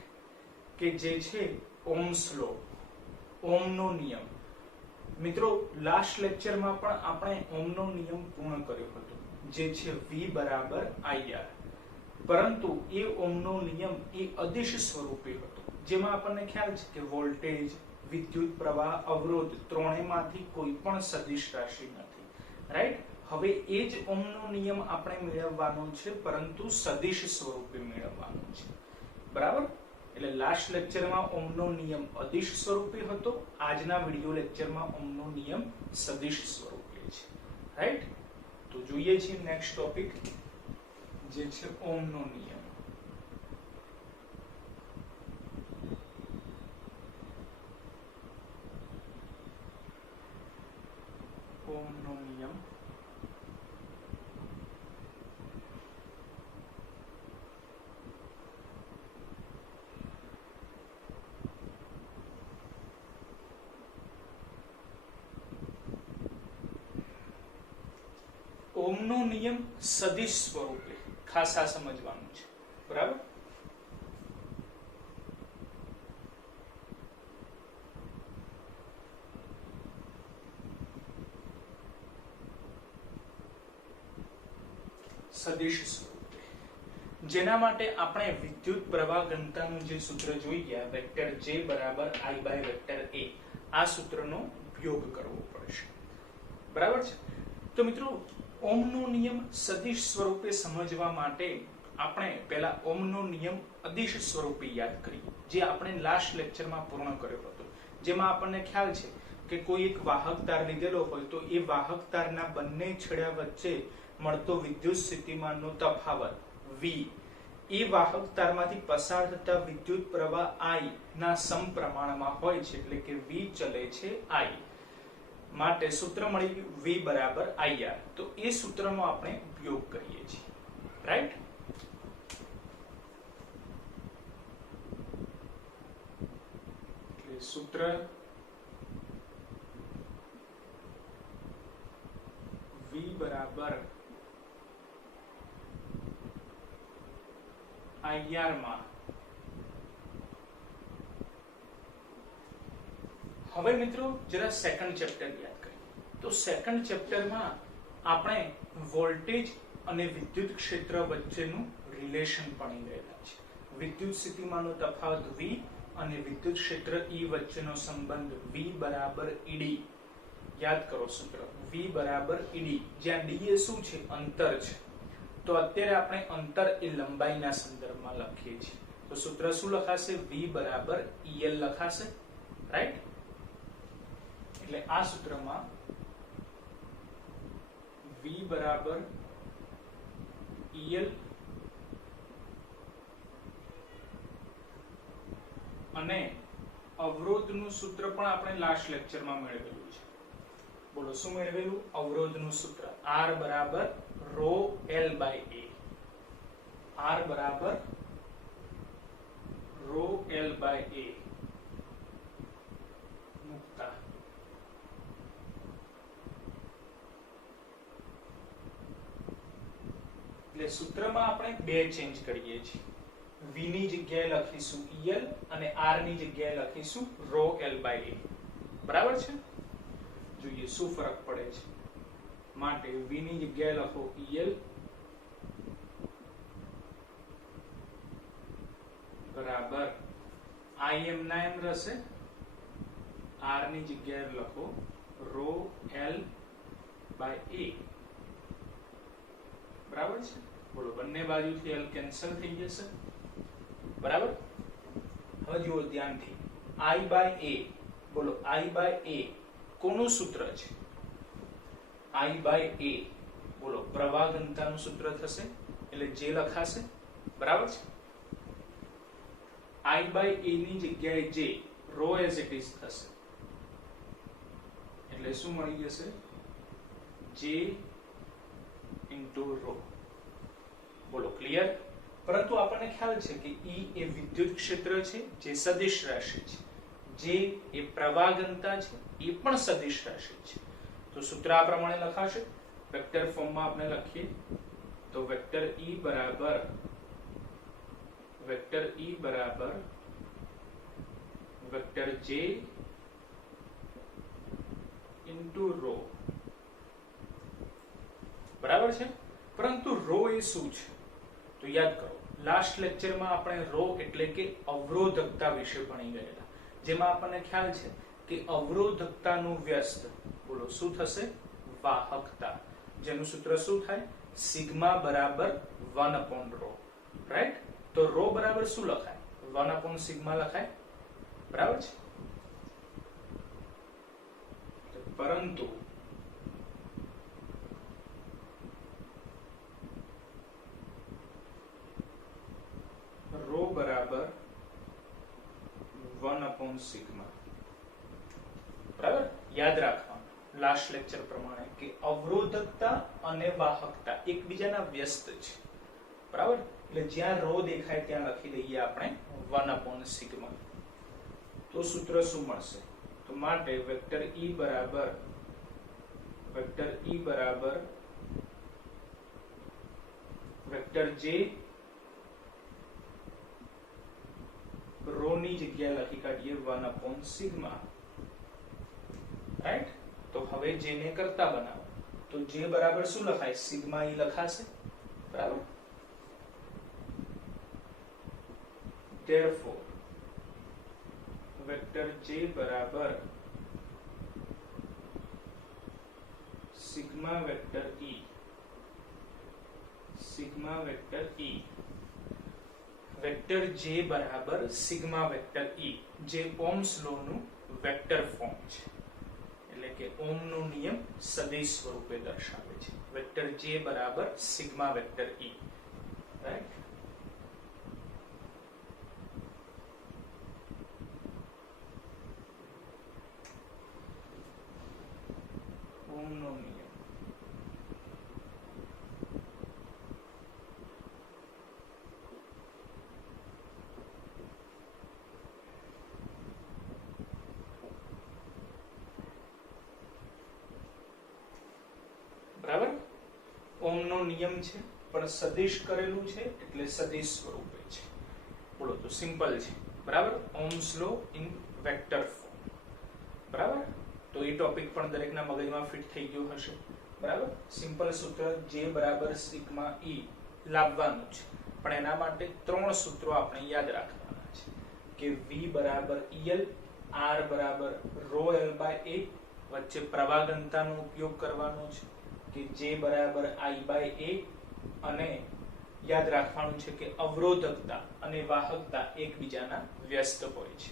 કે જે છે ઓહ્મ્સ લો, ઓહ્મનો નિયમ. મિત્રો લાસ્ટ લેક્ચરમાં પણ આપણે ઓહ્મનો નિયમ પૂર્ણ કર્યો હતો, જે છે V બરાબર IR, પરંતુ એ ઓહ્મનો નિયમ એ અદિશ સ્વરૂપે હતો, જેમાં આપણને ખ્યાલ છે કે વોલ્ટેજ, વિદ્યુત પ્રવાહ, અવરોધ ત્રણેયમાંથી કોઈ પણ સદિશ રાશિ નથી, રાઈટ. હવે એ જ ઓહ્મનો નિયમ આપણે મેળવવાનો છે, પરંતુ સદિશ સ્વરૂપે મેળવવાનો છે, બરાબર. એટલે લાસ્ટ લેક્ચરમાં ઓહ્મનો નિયમ અદિશ સ્વરૂપે હતો, આજના વિડિયો લેક્ચરમાં ઓહ્મનો નિયમ સદિશ સ્વરૂપે છે, રાઈટ. તો જોઈએ છીએ નેક્સ્ટ ટોપિક, જે છે ઓહ્મનો નિયમ. ઓહ્મનો નિયમ ઓહ્મનો નિયમ સદિશ સ્વરૂપે, ખાસ આ સમજવાનું છે, બરાબર. સદિશ સ્વરૂપે, જેના માટે આપણે વિદ્યુત પ્રવાહ ઘનતાનું જે સૂત્ર જોઈ ગયા, વેક્ટર J બરાબર I બાય વેક્ટર A, આ સૂત્રનો ઉપયોગ કરવો પડશે, બરાબર છે. તો મિત્રો ઓહ્મનો નિયમ સદિશ સ્વરૂપે સમજવા માટે આપણે પહેલા ઓહ્મનો નિયમ અદિશ સ્વરૂપે યાદ કરીએ, જે આપણે લાસ્ટ લેક્ચરમાં પૂર્ણ કર્યો હતો, જેમાં આપણને ખ્યાલ છે કે કોઈ એક વાહક તાર લીધેલો હોય તો એ વાહક તારના બંને છેડા વચ્ચે મળતો વિદ્યુત સ્થિતિમાનનો તફાવત V એ વાહક તારમાંથી પસાર થતા વિદ્યુત પ્રવાહ I ના સમપ્રમાણમાં હોય છે, એટલે કે V ચલે છે I માટે સૂત્ર મળી ગયું V બરાબર IR. તો એ સૂત્રનો આપણે ઉપયોગ કરીએ છીએ, રાઈટ. એટલે સૂત્ર V બરાબર IR માં હવે મિત્રો જરા સેકન્ડ ચેપ્ટર યાદ કરીએ. તો સેકન્ડ ચેપ્ટરમાં આપણે વોલ્ટેજ અને વિદ્યુત ક્ષેત્ર વચ્ચેનું રિલેશન ભણી ગયેલા છે. વિદ્યુત સ્થિતિમાનનો તફાવત V અને વિદ્યુત ક્ષેત્ર E વચ્ચેનો સંબંધ V બરાબર ED. યાદ કરો સૂત્ર V બરાબર ED, જ્યાં D એ શું છે? અંતર છે. તો અત્યારે આપણે અંતર એ લંબાઈના સંદર્ભમાં લખીએ છીએ. તો સૂત્ર શું લખાશે? V બરાબર EL લખાશે, રાઈટ. એટલે આ સૂત્રમાં V બરાબર EL અને અવરોધનું સૂત્ર પણ આપણે લાસ્ટ લેક્ચરમાં મેળવેલું છે. બોલો શું મેળવેલું? અવરોધનું સૂત્ર R બરાબર ρ L બાય A. R બરાબર ρ L બાય A મુકતા એટલે સૂત્રમાં આપણે બે ચેન્જ કરીએ છીએ. v ની જગ્યાએ લખીશું el અને r ની જગ્યાએ લખીશું rho l by a. બરાબર છે? જોઈએ શું ફરક પડે છે. માટે v ની જગ્યાએ લખો el બરાબર im ના એમ રહેશે, r ની જગ્યાએ લખો rho l by a. બરાબર છે? બોલો બંને બાજુથી l કેન્સલ થઈ જશે. બરાબર? હવે જુઓ ધ્યાનથી i by a. બોલો i by a કોનું સૂત્ર છે? i by a બોલો પ્રવાહ ઘનતાનું સૂત્ર થશે, એટલે જે લખાશે. બરાબર છે? i by a ની જગ્યાએ j rho as it is થશે, એટલે શું મળી જશે? j into rho. બોલો ક્લિયર? પરંતુ આપણને ખ્યાલ છે કે E એ વિદ્યુત ક્ષેત્ર છે જે સદિશ રાશિ છે, J એ પ્રવાહ ઘનતા છે એ પણ સદિશ રાશિ છે. તો સૂત્ર આ પ્રમાણે લખાશે. વેક્ટર ફોર્મમાં આપણે લખીએ તો વેક્ટર E બરાબર વેક્ટર J into rho. બરાબર છે? પરંતુ રો એ શું છે? તો યાદ કરો, લાસ્ટ લેક્ચરમાં આપણે રો એટલે કે અવરોધકતા વિશે ભણી ગયેલા, જેમાં આપણને ખ્યાલ છે કે અવરોધકતાનું વ્યસ્ત બોલો શું થશે? વાહકતા, જેનું સૂત્ર શું થાય? સિગ્મા બરાબર 1 upon rho. રાઈટ? તો રો બરાબર શું લખાય? 1 upon સિગ્મા લખાય. બરાબર છે? પરંતુ રો બરાબર 1 upon સિગ્મા. બરાબર? યાદ રાખવાનું લાસ્ટ લેક્ચર પ્રમાણે કે અવરોધકતા અને વાહકતા એકબીજાના વ્યસ્ત છે. બરાબર? એટલે જ્યાં રો દેખાય ત્યાં લખી દઈએ આપણે 1 upon સિગ્મા. તો સૂત્ર શું મળશે? તો માટે વેક્ટર E બરાબર વેક્ટર J રો ની જગ્યાએ લખી કાઢીએ 1 upon સિગ્મા. રાઈટ? તો હવે J ને કરતા બનાવો તો J બરાબર શું લખાય? સિગ્મા E લખાશે. બરાબર? therefore વેક્ટર J બરાબર sigma vector E. Vector J બરાબર સિગ્મા વેક્ટર E, જે ઓહ્મ્સ લો નું વેક્ટર ફોર્મ છે, એટલે કે ઓહ્મ નો નિયમ સદિશ સ્વરૂપે દર્શાવે છે. વેક્ટર J બરાબર sigma vector E. Right? Ohm નો નિયમ. બરાબર? ઓહ્મ નો નિયમ છે પણ સદિશ કરેલું છે એટલે સદિશ સ્વરૂપે છે. બોલો તો સિમ્પલ છે. બરાબર? Ohm's law in vector form. બરાબર? તો એ ટોપિક પણ દરેકના મગજમાં ફિટ થઈ ગયો હશે. બરાબર? સિમ્પલ સૂત્ર J બરાબર સિગ્મા E લાવવાનું છે, પણ એના માટે 3 સૂત્રો આપણે યાદ રાખવાના છે કે V બરાબર EL, R બરાબર rho L by A, વચ્ચે પ્રવાહ ઘનતાનો ઉપયોગ કરવાનો છે કે J બરાબર I by A, અને યાદ રાખવાનું છે કે અવરોધકતા અને વાહકતા એકબીજાના વ્યસ્ત હોય છે,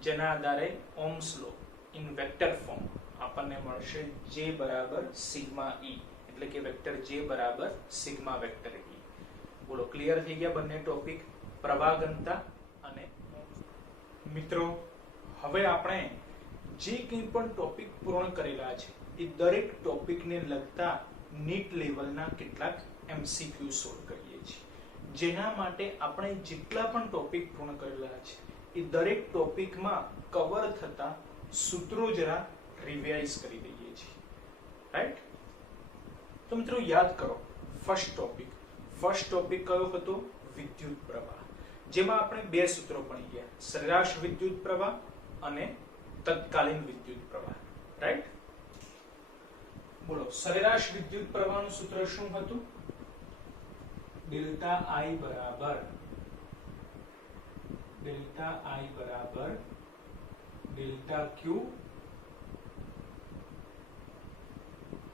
જેના આધારે Ohm's law in vector form આપણને મળશે J બરાબર સિગ્મા E, એટલે કે વેક્ટર J બરાબર સિગ્મા વેક્ટર E. બોલો ક્લિયર થઈ ગયા બંને ટોપિક, પ્રવાહ ઘનતા અને મિત્રો. હવે આપણે જે કંઈ પણ ટોપિક પૂર્ણ કરેલા છે એ દરેક ટોપિકને લગતા નીટ લેવલના કેટલાક MCQ સોલ્વ કરીએ છીએ, જેના માટે આપણે જેટલા પણ ટોપિક પૂર્ણ કરેલા છે એ દરેક ટોપિકમાં કવર થતા સૂત્રો જરા રિવાઇઝ કરી દઈએ છીએ. રાઈટ? તો મિત્રો યાદ કરો, ફર્સ્ટ ફર્સ્ટ ટોપિક કયો હતો? વિદ્યુત પ્રવાહ, જેમાં આપણે બે સૂત્રો ભણી ગયા, સરેરાશ વિદ્યુત પ્રવાહ અને તત્કાલીન વિદ્યુત પ્રવાહ. રાઈટ? બોલો, સરેરાશ વિદ્યુત પ્રવાહનું સૂત્ર શું હતું? ડેલ્ટા I બરાબર delta Q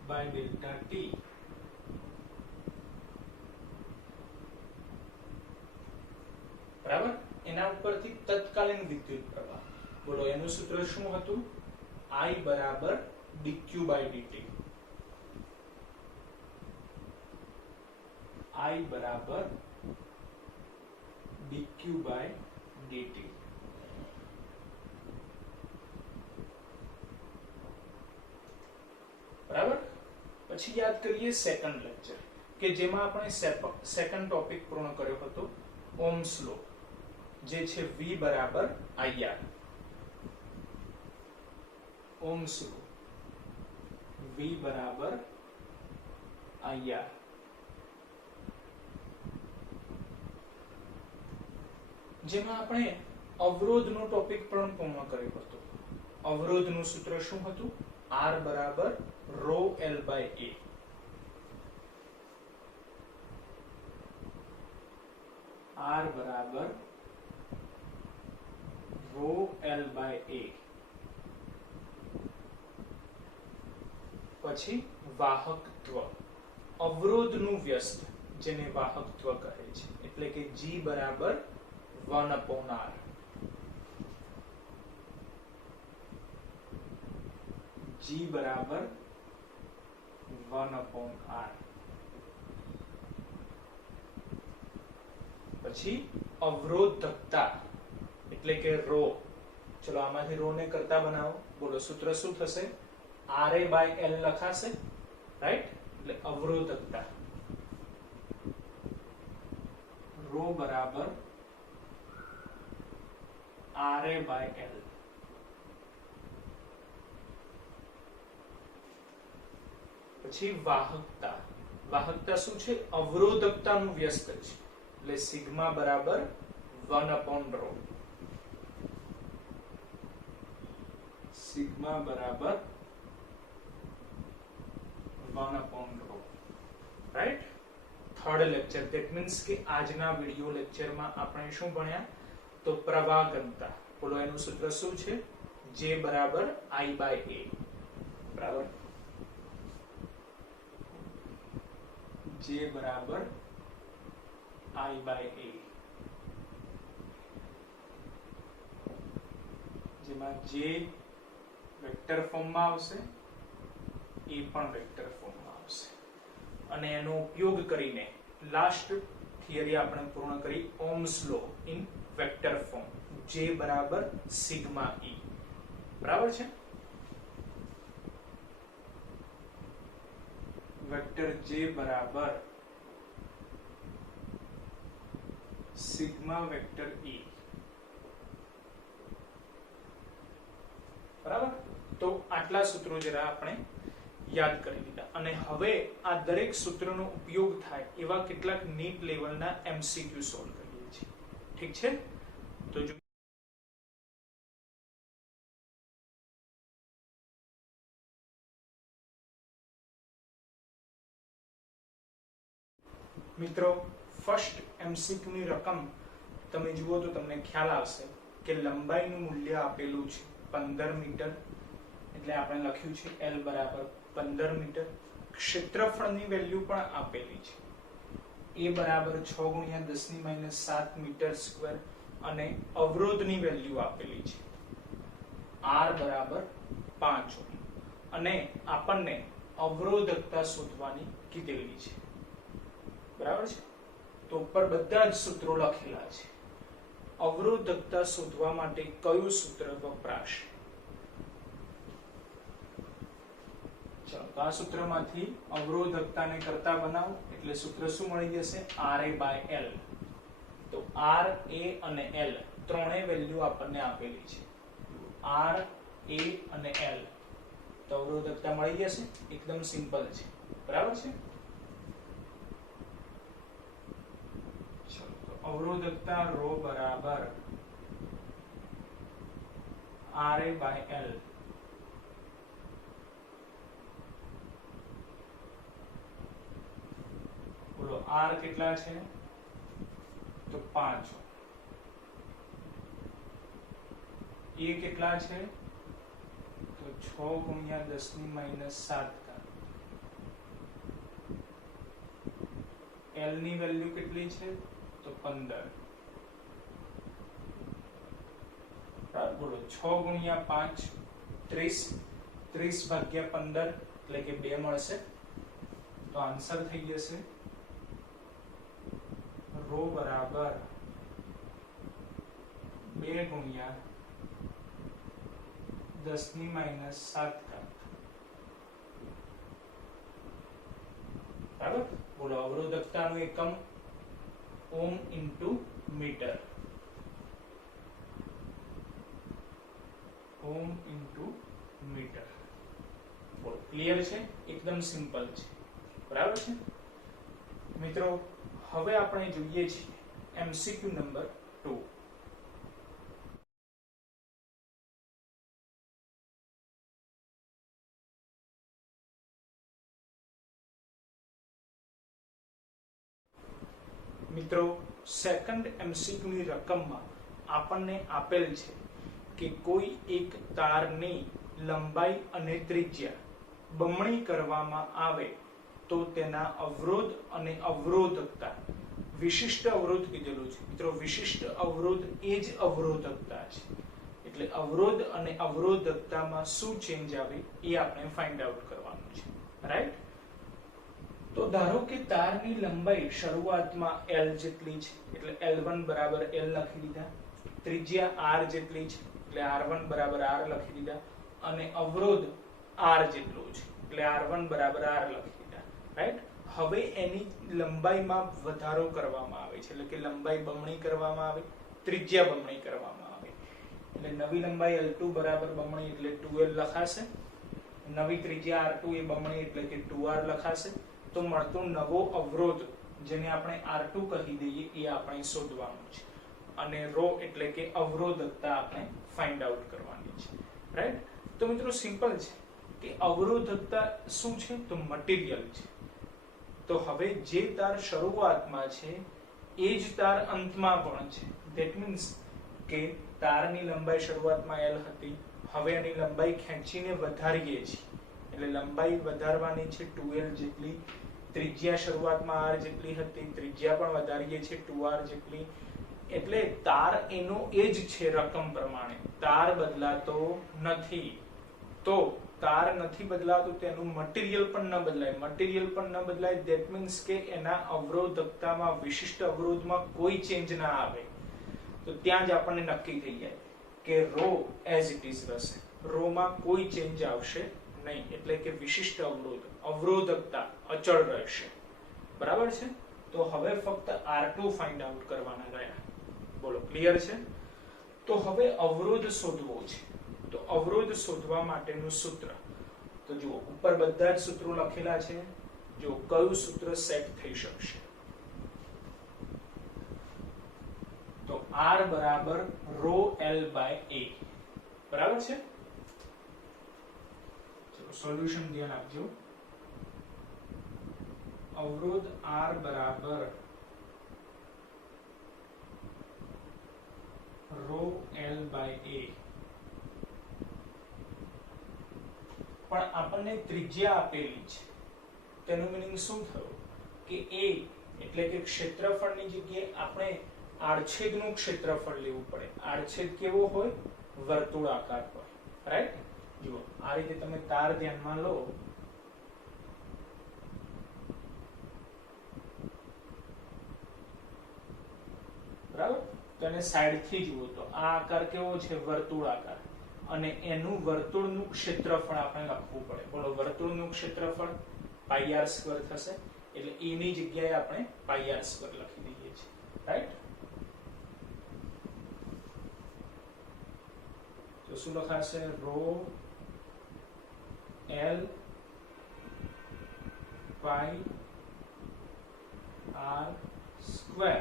by delta T. બરાબર? એના ઉપરથી તત્કાલીન વિદ્યુત પ્રવાહ, બોલો એનું સૂત્ર શું હતું? I બરાબર dq બાય dt. I બરાબર dq બાય dt. બરાબર? પછી યાદ કરીએ સેકન્ડ લેક્ચર, કે જેમાં આપણે સેકન્ડ ટોપિક પૂર્ણ કર્યો હતો, ઓહ્મ્સ લો, જે છે V બરાબર IR. ઓહ્મ્સ લો, V બરાબર IR. જેમાં આપણે અવરોધનો ટોપિક પણ પૂર્ણ કર્યો હતો. અવરોધનું સૂત્ર શું હતું? R બરાબર rho L by A. R બરાબર rho L by A. પછી વાહકત્વ, અવરોધનું વ્યસ્ત, જેને વાહકત્વ કહે છે, એટલે કે G બરાબર 1/R. G બરાબર 1/R. પછી અવરોધકતા એટલે કે રો. ચલો આમાંથી રો ને કરતા બનાવો. બોલો સૂત્ર શું થશે? RA બાય L લખાશે. રાઈટ? એટલે અવરોધકતા રો બરાબર RA બાય L. પછી વાહકતા, વાહકતા શું છે? અવરોધકતાનું વ્યસ્ત છે, એટલે સિગ્મા બરાબર 1/ρ. સિગ્મા બરાબર 1/ρ. Right? Third lecture, that means કે આજના વિડિયો લેક્ચરમાં આપણે શું ભણ્યા? તો પ્રવાહ ઘનતા. બોલો એનું સૂત્ર શું છે? J બરાબર I બાય A. બરાબર? J બરાબર I બાય A. જેમાં J વેક્ટર ફોર્મમાં આવશે, A પણ વેક્ટર ફોર્મમાં આવશે. અને એનો ઉપયોગ કરીને લાસ્ટ થિયરી આપણે પૂર્ણ કરી, Ohm's law in vector form. J બરાબર સિગ્મા E. બરાબર છે? વેક્ટર J બરાબર સિગ્મા વેક્ટર E. બરાબર? તો આટલા સૂત્રો જરા આપણે યાદ કરી લીધા, અને હવે આ દરેક સૂત્રનો ઉપયોગ થાય એવા કેટલાક નીટ લેવલના MCQ સોલ્વ કરીએ છીએ. ઠીક છે? તો જો મિત્રો, ફર્સ્ટ MCQ ની રકમ તમે જુઓ તો તમને ખ્યાલ આવશે કે લંબાઈનું મૂલ્ય આપેલું છે 15 મીટર, એટલે આપણે લખ્યું છે L બરાબર 15 મીટર. ક્ષેત્રફળની વેલ્યુ પણ આપેલી છે, A બરાબર 6 × 10⁻7 મીટર સ્ક્વેર, અને અવરોધની વેલ્યુ આપેલી છે R બરાબર 5 ઓહ્મ, અને આપણને અવરોધકતા શોધવાની કીધેલી છે. બરાબર છે? તો ઉપર બધા જ સૂત્રો લખેલા છે. અવરોધકતા શોધવા માટે કયું સૂત્ર વપરાશે? ચલો, તો આ સૂત્રમાંથી અવરોધકતાને કરતા બનાવો, એટલે સૂત્ર શું મળી જશે? RA by L. તો R, A અને L ત્રણેય વેલ્યુ આપણને આપેલી છે. R, A અને L, તો અવરોધકતા મળી જશે. એકદમ સિમ્પલ છે. બરાબર છે? અવરોધકતા રો બરાબર RA બાય L. બોલો R કેટલા છે તો 5. A કેટલા છે તો 6 ગુણ્યા 10 ની -7 ઘાત. L ની વેલ્યુ કેટલી છે તો 15. બરાબર. બોલો 6 ગુણ્યા 5 30, 30 ભાગ્યા 15 એટલે કે 2 મળશે. તો આન્સર થઈ જશે રો બરાબર 2 ગુણ્યા 10 ની -7 ઘાત. બરાબર. બોલો અવરોધકતાનું એકમ ઓમ ઇન્ટુ મીટર. ઓમ ઇન્ટુ મીટર. બોલો ક્લિયર છે? એકદમ સિમ્પલ છે. બરાબર છે મિત્રો. હવે આપણે જોઈએ છીએ એમસીક્યુ નંબર 2. મિત્રો સેકન્ડ એમસીક્યુ ની રકમમાં આપણને આપેલ છે કે કોઈ એક તારની લંબાઈ અને ત્રિજ્યા બમણી કરવામાં આવે તો તેના અવરોધ અને અવરોધકતા, વિશિષ્ટ અવરોધ કીધેલું છે મિત્રો. વિશિષ્ટ અવરોધ એ જ અવરોધકતા છે. એટલે અવરોધ અને અવરોધકતામાં શું ચેન્જ આવે એ આપણે ફાઇન્ડ આઉટ કરવાનું છે. રાઈટ. તો ધારો કે તારની લંબાઈ શરૂઆતમાં L જેટલી છે એટલે L1 બરાબર L લખી દીધા. ત્રિજ્યા R જેટલી છે એટલે R1 બરાબર R લખી દીધા. અને અવરોધ R જેટલો છે એટલે R1 બરાબર R લખી દીધા. રાઈટ. હવે એની લંબાઈમાં વધારો કરવામાં આવે છે એટલે કે લંબાઈ બમણી કરવામાં આવે, ત્રિજ્યા બમણી કરવામાં આવે. એટલે નવી લંબાઈ L2 બરાબર બમણી એટલે 2L લખાશે. નવી ત્રિજ્યા R2 એ બમણી એટલે કે 2R લખાશે. તો મળતો નવો અવરોધ જેને આપણે R2 કહી દઈએ એ આપણે શોધવાનું છે. અને રો એટલે કે અવરોધકતા આપણે ફાઇન્ડ આઉટ કરવાની છે. રાઈટ. તો મિત્રો સિમ્પલ છે કે અવરોધકતા શું છે તો મટીરીયલ છે. તો હવે જે તાર શરૂઆતમાં છે એ જ તાર અંતમાં પણ છે. ધેટ મીન્સ કે તારની લંબાઈ શરૂઆતમાં L હતી, હવે એની લંબાઈ ખેંચીને વધારીએ છીએ એટલે લંબાઈ વધારવાની છે 2L જેટલી. ત્રિજ્યા શરૂઆતમાં R જેટલી હતી, ત્રિજ્યા પણ વધારીએ છીએ 2R જેટલી. એટલે તાર એનો એ જ છે રકમ પ્રમાણે. તાર બદલાતો નથી. તો તાર નથી બદલાતો તેનું મટીરીયલ પણ ન બદલાય. મટીરીયલ પણ ન બદલાય ધેટ મીન્સ કે એના અવરોધકતામાં, વિશિષ્ટ અવરોધમાં કોઈ ચેન્જ ના આવે. તો ત્યાં જ આપણને નક્કી થઈ જાય કે રો એઝ ઇટ ઇઝ રહેશે. રોમાં કોઈ ચેન્જ આવશે નહીં. એટલે કે વિશિષ્ટ અવરોધ, અવરોધકતા અચળ રહેશે. બરાબર છે. તો હવે ફક્ત R2 ફાઇન્ડ આઉટ કરવાના રહ્યા. બોલો ક્લિયર છે? તો હવે અવરોધ શોધવો છે. તો અવરોધ શોધવા માટેનું સૂત્ર તો જુઓ ઉપર બધા જ સૂત્રો લખેલા છે. જો કયું સૂત્ર સેટ થઈ શકશે તો R બરાબર રો L બાય A. બરાબર છે. ચલો સોલ્યુશન ધ્યાન આપજો. અવરોધ R બરાબર રો L બાય A. પણ આપણને ત્રિજ્યા આપેલી છે. તેનું મીનિંગ શું થયું કે A એટલે કે ક્ષેત્રફળની જગ્યાએ આપણે આડછેદનું ક્ષેત્રફળ લેવું પડે. આડછેદ કેવો હોય? વર્તુળાકાર હોય. રાઈટ. જુઓ આ રીતે તમે તાર ધ્યાનમાં લો. બરાબર. તો એને સાઈડ થી જુઓ તો આ આકાર કેવો છે? વર્તુળાકાર. અને એનું વર્તુળનું ક્ષેત્રફળ આપણે લખવું પડે. બોલો વર્તુળનું ક્ષેત્રફળ πr² થશે. એટલે e ની જગ્યાએ આપણે πr² લખી દઈએ છીએ. રાઈટ. તો શું લખાશે? રો L પાઈ R²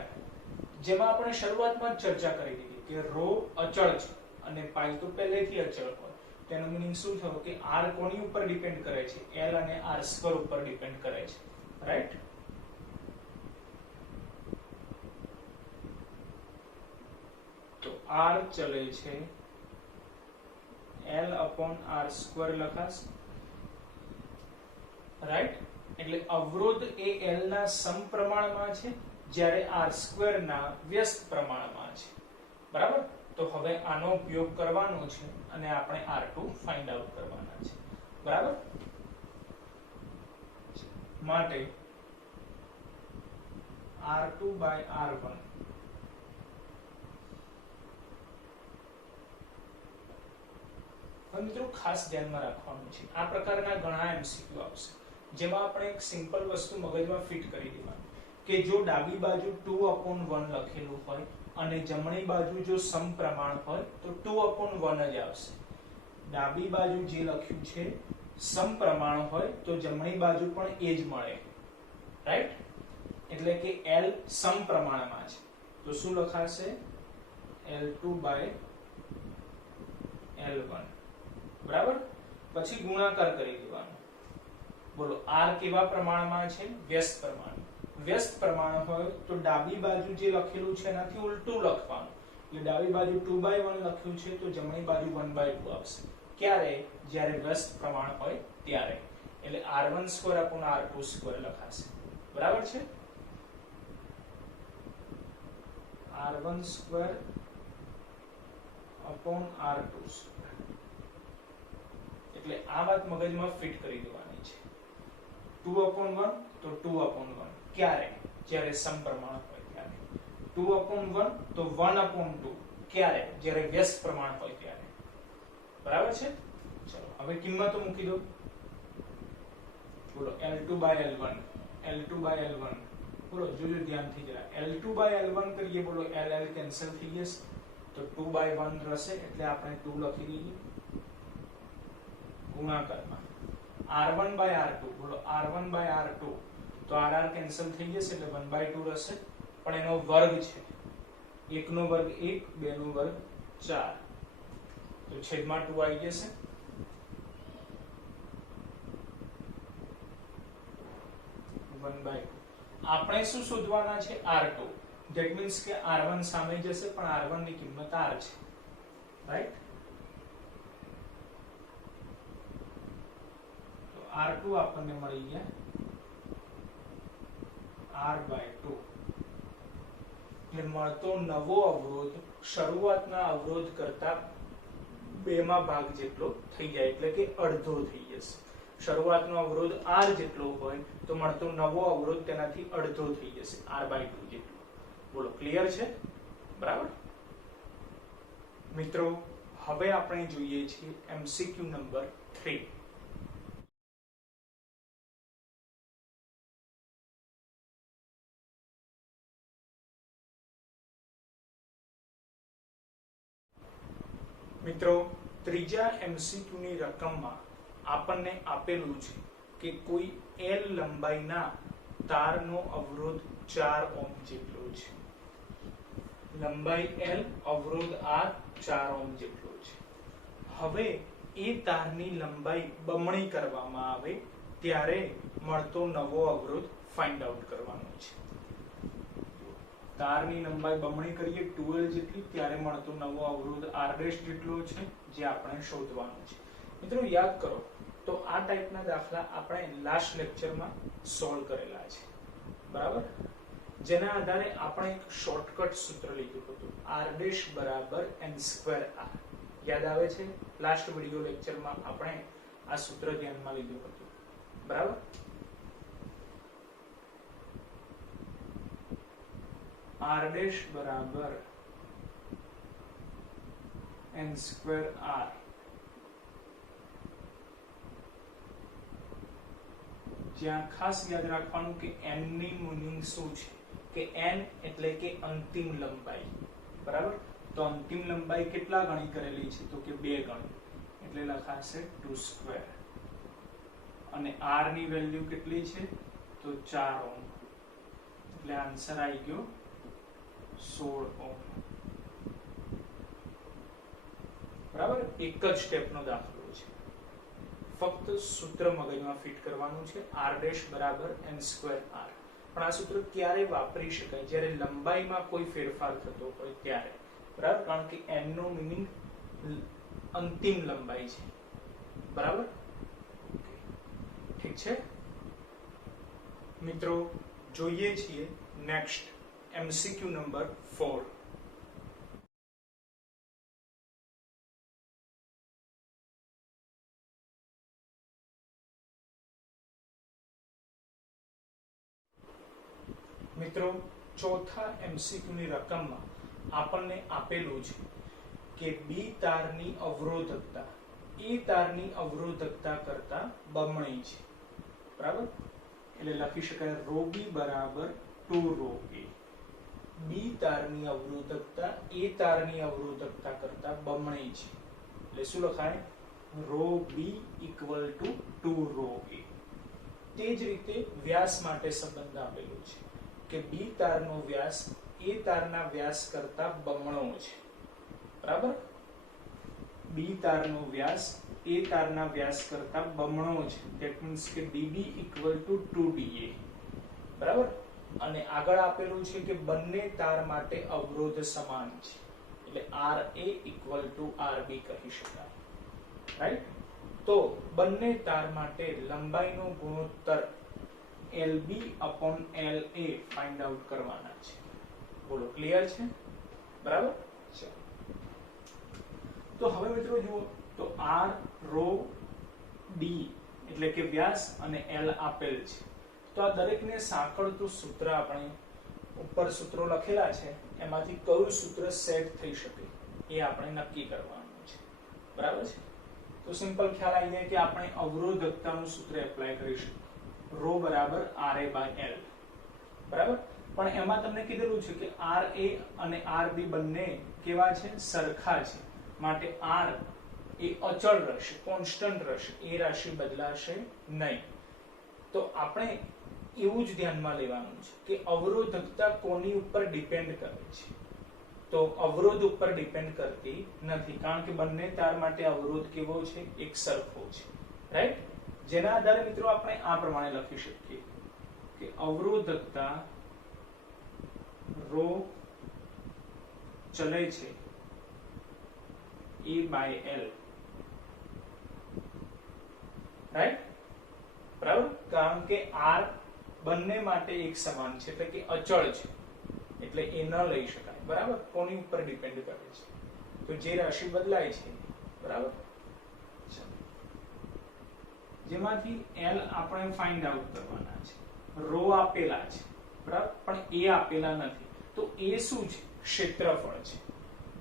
જેમાં આપણે શરૂઆતમાં જ ચર્ચા કરી દીધી કે રો અચળ છે અને પાઈ તો પહેલેથી અચળ હોય, તેનો મીનિંગ શું થયો કે r કોની ઉપર ડિપેન્ડ કરે છે? l અને r² ઉપર ડિપેન્ડ કરે છે, રાઈટ? તો r ચલે છે, l/r² લખાશે, રાઈટ? એટલે અવરોધ એ l ના સમપ્રમાણમાં છે જ્યારે r² ના વ્યસ્ત પ્રમાણમાં છે, બરાબર? તો હવે આનો ઉપયોગ કરવાનો છે અને આપણે r2 ફાઇન્ડ આઉટ કરવાના છે, બરાબર? માટે r2/r1 મિત્રો ખાસ ધ્યાનમાં રાખવાનું છે, આ પ્રકારના ઘણા MCQ આવશે જેમાં આપણે એક સિમ્પલ વસ્તુ મગજમાં ફિટ કરી દેવાની કે જો ડાબી બાજુ 2/1 લખેલું હોય અને જમણી બાજુ જો સમપ્રમાણ હોય તો 2/1 જ આવશે. ડાબી બાજુ જે લખ્યું છે સમપ્રમાણ હોય તો જમણી બાજુ પણ એ જ મળે, રાઈટ? એટલે કે l સમપ્રમાણમાં છે તો શું લખાશે? L2/L1, બરાબર? પછી ગુણાકાર કરી દેવાનો. બોલો r કેવા પ્રમાણમાં છે? વ્યસ્ત પ્રમાણ. વ્યસ્ત પ્રમાણ હોય તો ડાબી બાજુ જે લખેલું છે એનાથી ઉલટું લખવાનું. એટલે ડાબી બાજુ 2/1 લખ્યું છે તો જમણી બાજુ 1/2 આવશે. ક્યારે? જ્યારે વ્યસ્ત પ્રમાણ હોય ત્યારે. એટલે r1/r2² લખાશે, બરાબર છે? r1/r2². એટલે આ વાત મગજમાં ફિટ કરી દેવાની છે. 2/1 તો 2/1 ક્યારે? જ્યારે સમપ્રમાણ હોય ત્યારે. 2/1 તો 1/2 ક્યારે? જ્યારે વ્યસ્ત પ્રમાણ હોય ત્યારે, બરાબર છે? ચલો હવે કિંમતો મૂકી દો. બોલો L2/L1, L2/L1, બોલો જોજો ધ્યાનથી જરા. L2/L1 કરીએ, બોલો L કેન્સલ થઈ જશે તો 2/1 રહેશે એટલે આપણે 2 લખી દઈએ. ગુણાકારમાં r1/r2, બોલો r1/r2 તો r કેન્સલ થઈ જશે એટલે 1/2 રહેશે, પણ એનો વર્ગ છે. 1 નો વર્ગ 1, 2 નો વર્ગ 4 તો છેદમાં 2 આવી જશે. આપણે શું શોધવાના છે? r2. ધેટ મીન્સ કે r1 સામે જશે પણ r1 ની કિંમત r છે, રાઈટ? તો r2 આપણને મળી ગયા r/2. એટલે મળતો નવો અવરોધ શરૂઆતના અવરોધ કરતા 2 ભાગ જેટલો થઈ જાય, એટલે કે અડધો થઈ જશે. શરૂઆતનો અવરોધ r જેટલો હોય તો મળતો નવો અવરોધ તેનાથી અડધો થઈ જશે, r/2 જેટલો. બોલો ક્લિયર છે? બરાબર મિત્રો, હવે આપણે જોઈએ છીએ MCQ નંબર 3. મિત્રો ત્રીજા MCQ ની રકમમાં આપણને આપેલું છે કે કોઈ L લંબાઈના તારનો અવરોધ 4 ઓહ્મ જેટલો છે. લંબાઈ L, અવરોધ R 4 ઓહ્મ જેટલો છે. હવે એ તારની લંબાઈ બમણી કરવામાં આવે ત્યારે મળતો નવો અવરોધ ફાઇન્ડ આઉટ કરવાનો છે. તારની લંબાઈ બમણી કરીએ 2L જેટલી ત્યારે મળતો નવો અવરોધ R' જેટલો છે, જે આપણે શોધવાનો છે. મિત્રો યાદ કરો તો આ ટાઈપના દાખલા આપણે લાસ્ટ લેક્ચરમાં સોલ્વ કરેલા છે, બરાબર? જેના આધારે આપણે એક શોર્ટકટ સૂત્ર લીધું હતું, R' = n²R. યાદ આવે છે? લાસ્ટ વિડિયો લેક્ચરમાં આપણે આ સૂત્ર ધ્યાનમાં લીધું હતું, બરાબર? R' = n²R. જ્યાં ખાસ યાદ રાખવાનું કે n ની મીનિંગ શું છે કે n એટલે કે અંતિમ લંબાઈ, બરાબર? તો અંતિમ લંબાઈ કેટલા ગણી કરેલી છે? તો કે 2 ગણી, એટલે લખાશે 2². અને r ની વેલ્યુ કેટલી છે? તો 4 ઓહ્મ. એટલે આન્સર આવી ગયો 16 ઓહ્મ. બરાબર, એક જ સ્ટેપનો દાખલો છે. ફક્ત સૂત્ર મગજમાં ફિટ કરવાનું છે, r ડેશ બરાબર n² r. પણ આ સૂત્ર ક્યારે વાપરી શકાય? જ્યારે લંબાઈમાં કોઈ ફેરફાર થતો હોય ત્યારે. બરાબર, કારણ કે n નો મીનિંગ અંતિમ લંબાઈ છે. બરાબર, ઠીક છે મિત્રો. જોઈએ છીએ નેક્સ્ટ MCQ નંબર 4. મિત્રો, ચોથા MCQ ની રકમમાં આપણને આપેલું છે કે બી તારની અવરોધકતા એ તારની અવરોધકતા કરતા બમણી છે. બરાબર, એટલે લખી શકાય રો બી બરાબર 2 રો એ. બી તારની અવરોધકતા એ તારની અવરોધકતા કરતા બમણી છે. એટલે શું લખાય? Rho B equal to 2 rho A. તે જ રીતે વ્યાસ માટે સંબંધ આપેલો છે કે બી તારનો વ્યાસ એ તારના વ્યાસ કરતા બમણો છે. બરાબર, બી તારનો વ્યાસ એ તારના વ્યાસ કરતા બમણો છે. ધેટ મીન્સ કે db ઇક્વલ ટુ 2da. બરાબર, અને આગળ આપેલું છે કે બંને તાર માટે અવરોધ સમાન છે. એટલે ra ઇક્વલ ટુ rb કહી શકાય. રાઈટ, તો બંને તાર માટે લંબાઈનો ગુણોત્તર LB upon LA find out કરવાના છે. બોલો, ક્લિયર છે? બરાબર, ચાલો. તો હવે મિત્રો જુઓ, તો R રો D એટલે કે વ્યાસ અને L આપેલ છે. તો આ દરેકને સાંકળતું સૂત્ર આપણે ઉપર સૂત્રો લખેલા છે, એમાંથી કયું સૂત્ર સેટ થઈ શકે એ આપણે નક્કી કરવાનું છે. બરાબર છે? તો સિમ્પલ ખ્યાલ આવી જાય કે આપણે અવરોધકતાનું સૂત્ર એપ્લાય કરીશું. રો બરાબર RA/L. બરાબર, પણ એમાં તમને કીધેલું છે કે RA અને RB બંને કેવા છે? સરખા છે. માટે R એ અચળ રહેશે, કોન્સ્ટન્ટ રહેશે, એ રાશિ બદલાશે નહીં. તો આપણે એવું જ ધ્યાનમાં લેવાનું છે કે અવરોધકતા કોની ઉપર ડિપેન્ડ કરે છે? તો અવરોધ ઉપર ડિપેન્ડ કરતી નથી, કારણ કે બંને તાર માટે અવરોધ કેવો છે? એક સરખો છે. રાઈટ, જેના આધારે મિત્રો આપણે આ પ્રમાણે લખી શકીએ કે અવરોધકતા રો ચલે છે A/L. રાઈટ, બરાબર, કારણ કે R બંને માટે એક સમાન છે, એટલે કે અચળ છે, એટલે એ ન લઈ શકાય. બરાબર, કોની ઉપર ડિપેન્ડ કરે છે? તો જે રાશિ બદલાય છે. બરાબર, જેમાંથી L આપણે ફાઇન્ડ આઉટ કરવાના છે. રો આપેલા છે, બરાબર, પણ એ આપેલા નથી. તો એ શું છે? ક્ષેત્રફળ છે.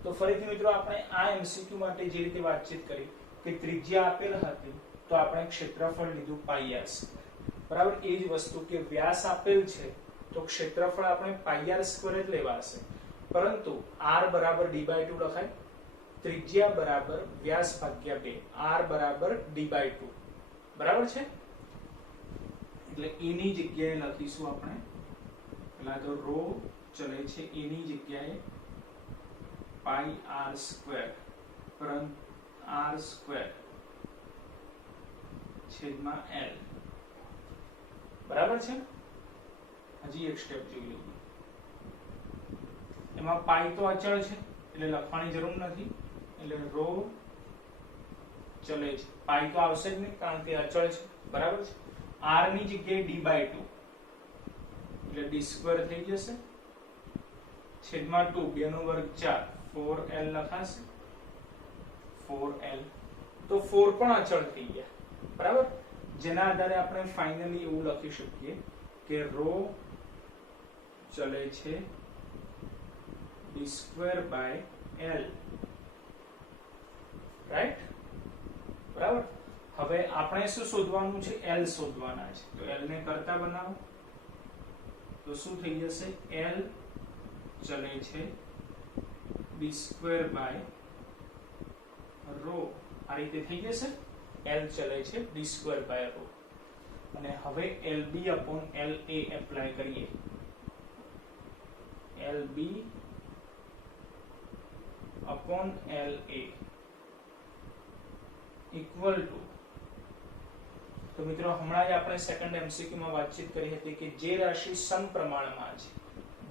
તો ફરીથી મિત્રો આપણે આ MCQ માટે જે રીતે વાતચીત કરી કે ત્રિજ્યા આપેલ હતી તો આપણે ક્ષેત્રફળ લીધું πr². બરાબર, એ જ વસ્તુ કે વ્યાસ આપેલ છે તો ક્ષેત્રફળ આપણે πr² જ લેવાશે. પરંતુ r બરાબર d/2 લખાય, ત્રિજ્યા બરાબર વ્યાસ ભાગ્યા 2, r બરાબર d/2. બરાબર છે? એટલે એની જગ્યાએ લખીશું આપણે, પેલા તો રો ચલે છે એની જગ્યાએ πr² પરંતુ r² છેદમાં L. બરાબર છે? હજી એક સ્ટેપ જોઈ લઈએ. એમાં પાઈ તો અચળ છે એટલે લખવાની જરૂર નથી, એટલે રો ચલે છે, પાઈ તો આવશે જ નહીં કારણ કે અચળ છે. બરાબર છે? r ની જગ્યાએ d/2 એટલે d² થઈ જશે, છેદમાં 2, 2 નો વર્ગ 4, 4L લખાશે, 4L. તો 4 પણ અચળ થઈ ગયા. બરાબર, જેના આધારે આપણે ફાઇનલી એવું લખી શકીએ કે રો ચલે છે d²/L. રાઈટ, બરાબર. હવે આપણે શું શોધવાનું છે? L શોધવાના છે. તો L ને કરતા બનાવો તો શું થઈ જશે? L ચલે છે d²/ρ. આ રીતે થઈ જશે. L ચલે છે d²/ρ. અને હવે LB upon LA એપ્લાય કરીએ. LB upon L A equal to, तो મિત્રો હમણાં જ આપણે સેકન્ડ એમસીક્યુ માં વાતચીત કરી હતી કે જે રાશિ સમપ્રમાણમાં છે,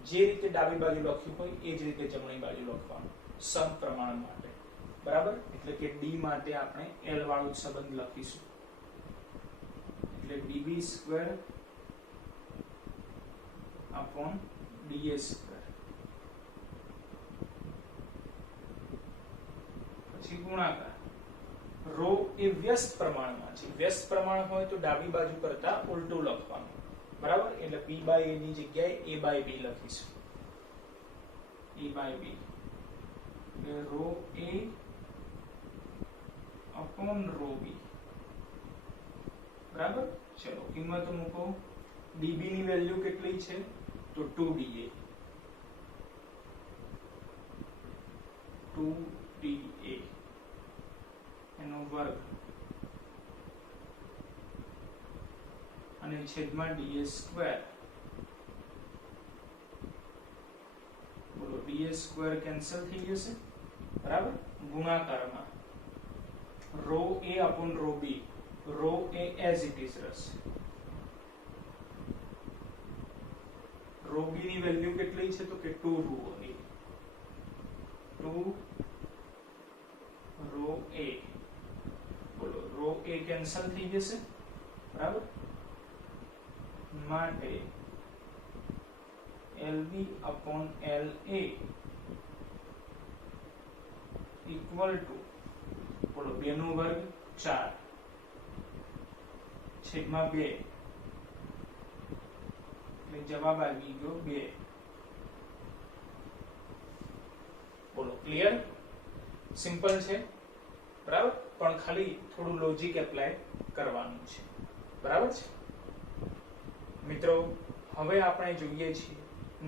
જે રીતે ડાબી બાજુ લખ્યું હોય એ જ રીતે જમણી બાજુ લખવાનું સમપ્રમાણ માટે, બરાબર? એટલે કે d માટે આપણે l વાળું સંબંધ લખીશું, એટલે db square upon ds square, પછી ગુણાકાર રો એ વ્યસ્ત પ્રમાણમાં છે, વ્યસ્ત પ્રમાણ હોય તો ડાબી બાજુ કરતા ઉલટું લખવાનું, બરાબર? એટલે p બાય a ની જગ્યાએ a બાય b લખીશું, a બાય b એટલે rho a upon rho b, બરાબર? ચલો કિંમત મૂકો, db ની વેલ્યુ કેટલી છે તો 2da, 2da એનો વર્ગ અને છેદમાં ds સ્ક્વેર, બોલો ds સ્ક્વેર કેન્સલ થઈ જશે, બરાબર? ગુણાકારમાં rho a upon rho b, rho a as it is રહેશે, રો b ની વેલ્યુ કેટલી છે તો કે 2 રો a, 2 રો a, બોલો રો a કેન્સલ થઈ જશે, બરાબર? માટે lb upon la equal to, બોલો 2 નો વર્ગ 4 છેદમાં 2, એટલે જવાબ આવી ગયો 2. બોલો ક્લિયર? સિમ્પલ છે, બરાબર? પણ ખાલી થોડું લોજિક એપ્લાય કરવાનું છે, બરાબર છે મિત્રો? હવે આપણે જોઈએ છીએ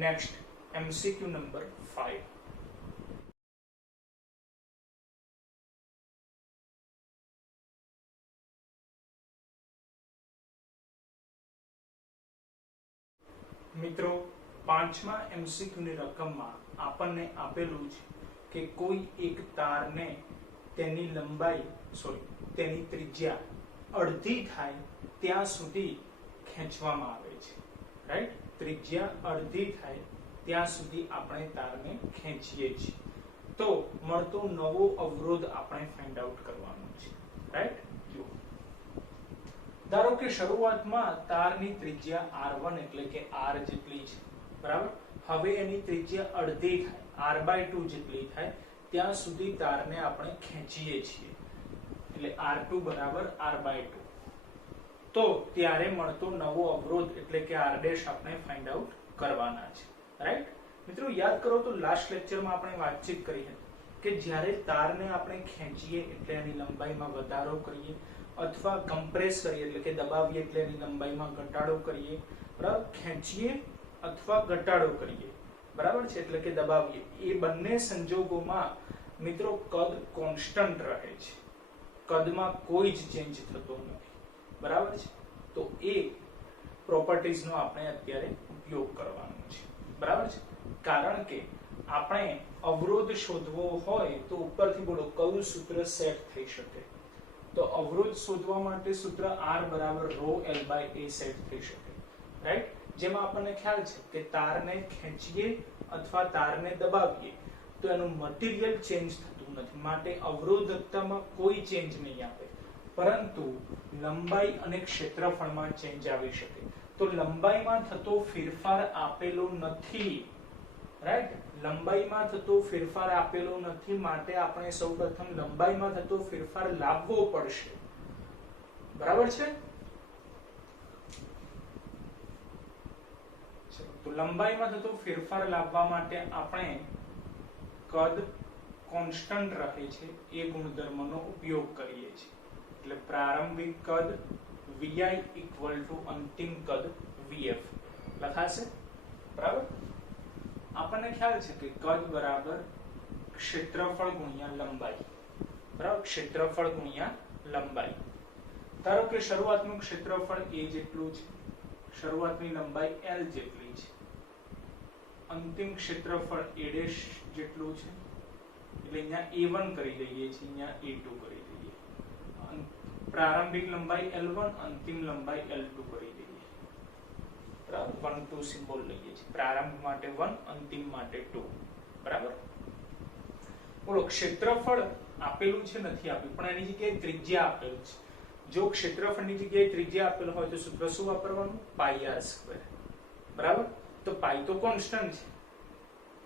નેક્સ્ટ એમસીક્યુ નંબર 5. મિત્રો 5મા એમસીક્યુ ની રકમમાં આપણને આપેલું છે કે કોઈ એક તારને તેની લંબાઈ તેની ત્રિજ્યા અડધી થાય ત્યાં સુધી ખેંચવામાં આવે છે, રાઈટ? ત્રિજ્યા અડધી થાય ત્યાં સુધી આપણે તારને ખેંચીએ છીએ, તો મળતો નવો અવરોધ આપણે ફાઇન્ડ આઉટ કરવાનો છે, રાઈટ? જો ધારો કે શરૂઆતમાં તારની ત્રિજ્યા r1 એટલે કે r જેટલી છે, બરાબર? હવે એની ત્રિજ્યા અડધી થાય, r/2 જેટલી થાય ત્યાં સુધી તારને આપણે ખેંચીએ છીએ, એટલે r2 બરાબર r/2, તો ત્યારે મળતો નવો અવરોધ એટલે કે r' આપણે ફાઇન્ડ આઉટ કરવાના છે, રાઈટ? મિત્રો યાદ કરો તો લાસ્ટ લેક્ચરમાં આપણે વાતચીત કરી હતી કે જ્યારે તારને આપણે ખેંચીએ એટલે એની લંબાઈમાં વધારો કરીએ અથવા કમ્પ્રેસ કરીએ એટલે કે દબાવીએ એટલે એની લંબાઈમાં ઘટાડો કરીએ, બરાબર? ખેંચીએ અથવા ઘટાડો કરીએ, બરાબર છે? એટલે કે દબાવીએ, એ બંને સંજોગોમાં મિત્રો કદ કોન્સ્ટન્ટ રહે છે, કદમાં કોઈ જ ચેન્જ થતો નથી, બરાબર છે? તો એ પ્રોપર્ટીઝનો આપણે અત્યારે ઉપયોગ કરવાનો છે, બરાબર છે? કારણ કે આપણે અવરોધ શોધવો હોય તો ઉપરથી બોલો કયું સૂત્ર સેટ થઈ શકે, તો અવરોધ શોધવા માટે સૂત્ર r બરાબર રો l બાય a સેટ થઈ શકે, રાઈટ? જેમાં આપણને ખ્યાલ છે કે તારને ખેંચીએ અથવા તારને દબાવીએ તો એનું મટીરીયલ ચેન્જ થતું નથી, માટે અવરોધકતામાં કોઈ ચેન્જ નહીં આવે, પરંતુ લંબાઈ અને ક્ષેત્રફળમાં ચેન્જ આવી શકે. તો લંબાઈમાં થતો ફેરફાર આપેલો નથી, રાઈટ? લંબાઈમાં થતો ફેરફાર આપેલો નથી, માટે આપણે સૌપ્રથમ લંબાઈમાં થતો ફેરફાર લાવવો પડશે, બરાબર છે? તો લંબાઈમાં થતો ફેરફાર લાવવા માટે આપણે કદ કોન્સ્ટન્ટ રહે છે એ ગુણધર્મનો ઉપયોગ કરીએ છીએ, એટલે પ્રારંભિક કદ vi ઇક્વલ ટુ અંતિમ કદ vf લખાશે, બરાબર? આપણને ખ્યાલ છે કે કદ બરાબર ક્ષેત્રફળ ગુણ્યા લંબાઈ, બરાબર? ક્ષેત્રફળ ગુણ્યા લંબાઈ. ધારો કે શરૂઆતનું ક્ષેત્રફળ a જેટલું છે, શરૂઆતની લંબાઈ l જેટલી છે, અંતિમ ક્ષેત્રફળ a' જેટલું છે, એટલે અહીંયા a1 કરી દઈએ છીએ, અહીંયા a2 કરી દઈએ. પ્રારંભિક લંબાઈ L1, અંતિમ લંબાઈ L2 કરી દઈએ. બરાબર, 1 2 સિમ્બોલ લઈએ છીએ. પ્રારંભ માટે 1, અંતિમ માટે 2. બરાબર. બોલો, ક્ષેત્રફળ આપેલું છે, નથી આપ્યું, પણ એની જગ્યાએ ત્રિજ્યા આપેલું છે. જો ક્ષેત્રફળની જગ્યાએ ત્રિજ્યા આપેલ હોય તો સૂત્ર શું વાપરવાનું? પાઈ આર સ્ક્વેર. બરાબર. તો પાઈ તો કોન્સ્ટન્ટ છે,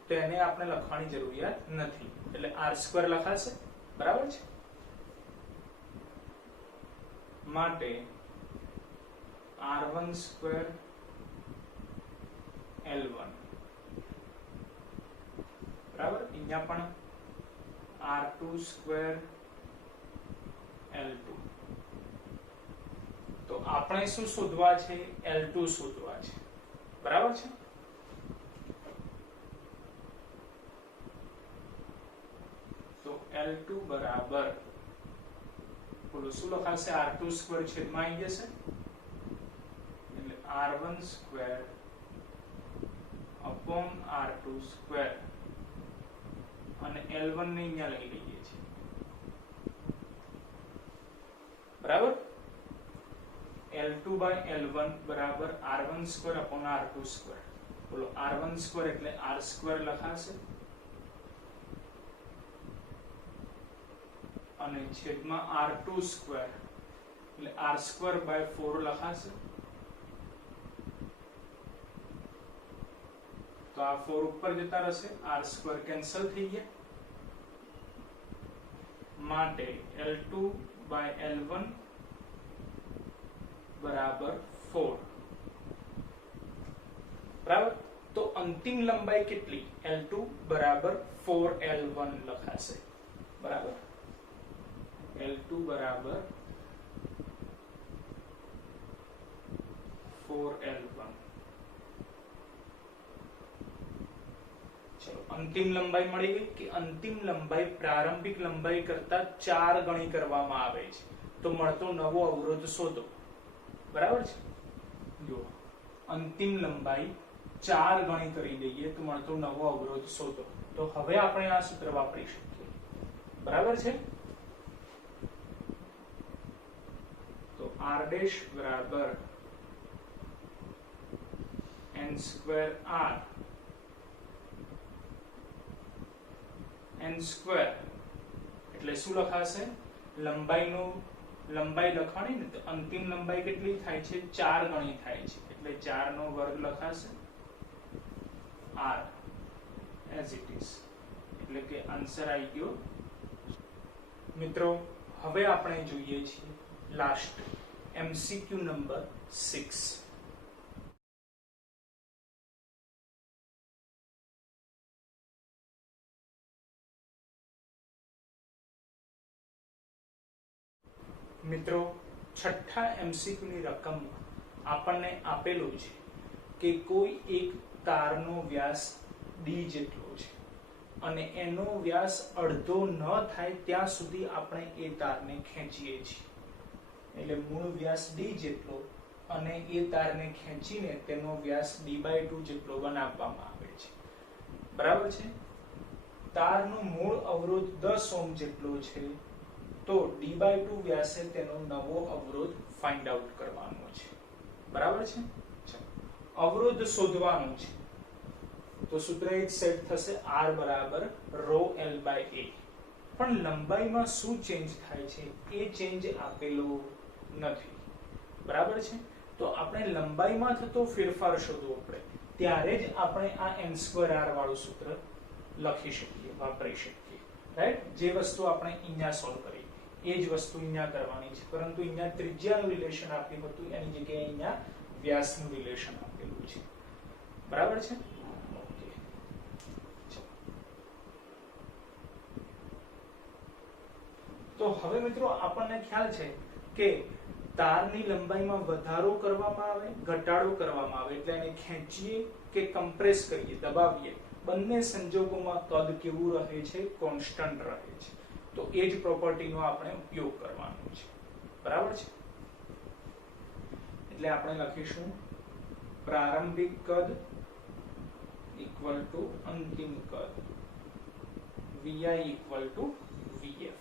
તો એને આપણે લખવાની જરૂરિયાત નથી, એટલે આર સ્ક્વેર લખાશે. બરાબર છે. માટે r1 સ્ક્વેર L1. બરાબર. અહીંયા પણ r2 સ્ક્વેર L2. તો આપણે શું શોધવા છે? L2 શોધવા છે. બરાબર છે. તો L2 બરાબર, બોલો શું લખાશે? r2 સ્ક્વેર છેદમાં આવી જશે, એટલે r1 square upon r2 square, અને L1 ને અહીંયા લઈ લઈએ છીએ. બરાબર. L2 by L1 બરાબર r1 square upon r2 square. બોલો, r1 સ્ક્વેર એટલે r સ્ક્વેર લખાશે, અને છેદમાં r2 સ્ક્વેર એટલે r સ્ક્વેર બાય 4 લખાશે. તો આ 4 ઉપર જતા રહેશે, r સ્ક્વેર કેન્સલ થઈ ગયા. માટે L2 by L1 બરાબર 4. બરાબર. તો અંતિમ લંબાઈ કેટલી? L2 બરાબર 4L1 લખાશે. બરાબર. L2 બરાબર 4L1. ચલો, અંતિમ લંબાઈ મળી ગઈ. કે અંતિમ લંબાઈ પ્રારંભિક લંબાઈ કરતા 4 ગણી કરવામાં આવે છે, તો મળતો નવો અવરોધ શોધો. બરાબર છે. જો અંતિમ લંબાઈ 4 ગણી કરી દઈએ તો મળતો નવો અવરોધ શોધો. તો હવે આપણે આ સૂત્ર વાપરી શકીએ. બરાબર છે. તો r ડેશ બરાબર n square r, n square એટલે શું લખાશે? લંબાઈ લખવાની ને, તો અંતિમ લંબાઈ કેટલી થાય છે? 4 ગણી થાય છે, એટલે 4 નો વર્ગ લખાશે r as it is. એટલે કે આન્સર આવી ગયો. મિત્રો, હવે આપણે જોઈએ છીએ લાસ્ટ MCQ નંબર 6. મિત્રો, છઠ્ઠા MCQ ની રકમમાં આપણને આપેલું છે કે કોઈ એક તારનો વ્યાસ d જેટલો છે, અને એનો વ્યાસ અડધો ન થાય ત્યાં સુધી આપણે એ તારને ખેંચીએ છીએ. એટલે મૂળ વ્યાસ d જેટલો, અને એ તારને ખેંચીને તેનો વ્યાસ d/2 જેટલો બનાવવામાં આવે છે. બરાબર છે. તારનો મૂળ અવરોધ 10 ઓહ્મ જેટલો છે, તો d/2 વ્યાસે તેનો નવો અવરોધ ફાઇન્ડ આઉટ કરવાનો છે. બરાબર છે. અવરોધ શોધવાનું છે, તો સૂત્ર એક સેટ થશે, r બરાબર ρl/a. પણ લંબાઈમાં શું ચેન્જ થાય છે એ ચેન્જ આપેલો નથી. બરાબર છે. તો આપણે લંબાઈમાં થતો ફેરફાર શોધવો પડે, ત્યારે જ આપણે આ n2r વાળું સૂત્ર લખી શકીએ, વાપરી શકીએ. રાઈટ. જે વસ્તુ આપણે અહીંયા સોલ્વ કરી એ જ વસ્તુ અહીંયા કરવાની છે, પરંતુ અહીંયા ત્રિજ્યાનું રિલેશન આપ્યું હતું, એની જગ્યાએ અહીંયા વ્યાસનું રિલેશન આપેલું છે. બરાબર છે. ઓકે. તો હવે મિત્રો આપણને ખ્યાલ છે કે તારની લંબાઈમાં વધારો કરવામાં આવે, ઘટાડો કરવામાં આવે, એટલે એને ખેંચીએ કે કમ્પ્રેસ કરીએ, દબાવીએ, બંને સંજોગોમાં કદ કેવું રહે છે? કોન્સ્ટન્ટ રહે છે. તો એ જ પ્રોપર્ટીનો આપણે ઉપયોગ કરવાનો છે. બરાબર છે. એટલે આપણે લખીશું પ્રારંભિક કદ ઇક્વલ ટુ અંતિમ કદ vi equal to vf.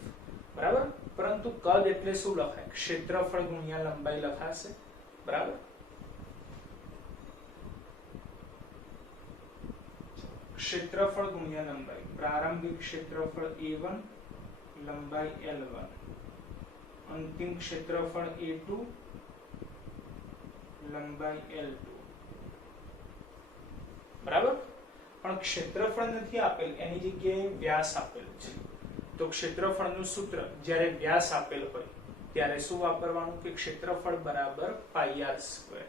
બરાબર. પરંતુ કદ એટલે શું લખાય? ક્ષેત્રફળ ગુણ્યા લંબાઈ લખાશે. બરાબર. ક્ષેત્રફળ ગુણ્યા લંબાઈ. પ્રારંભિક ક્ષેત્રફળ a1, લંબાઈ l1, અંતિમ ક્ષેત્રફળ a2, લંબાઈ l2. બરાબર. પણ ક્ષેત્રફળ નથી આપેલ, એની જગ્યાએ વ્યાસ આપેલું છે. તો ક્ષેત્રફળનું સૂત્ર જ્યારે વ્યાસ આપેલ હોય ત્યારે શું વાપરવાનું કે ક્ષેત્રફળ બરાબર પાઈ આર સ્ક્વેર.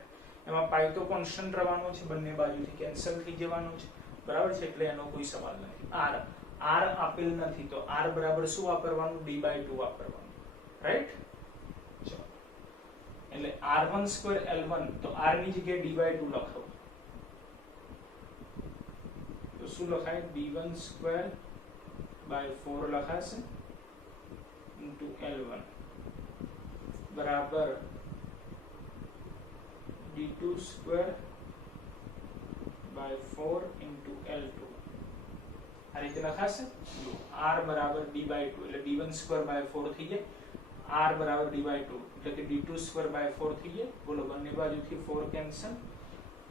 એમાં પાઈ તો કોન્સ્ટન્ટ રહેવાનો છે, બંને બાજુથી કેન્સલ થઈ જવાનો છે. બરાબર છે, એટલે એનો કોઈ સવાલ નથી. આર આપેલ નથી તો આર બરાબર શું વાપરવાનું? d/2 વાપરવાનું. રાઈટ. ચલો, એટલે r1 સ્ક્વેર l1, તો r ની જગ્યાએ d/2 લખો તો શું લખાય? d1 સ્ક્વેર by 4 લખાશે into l1 બરાબર d2 square by 4 into l2. આ રીતે લખાશે. r બરાબર d/2 એટલે d1 સ્ક્વેર by 4 થઈ જાય. r બરાબર d/2 એટલે કે d2 સ્ક્વેર by 4 થઈ જાય. બોલો, બંને બાજુથી 4 કેન્સલ.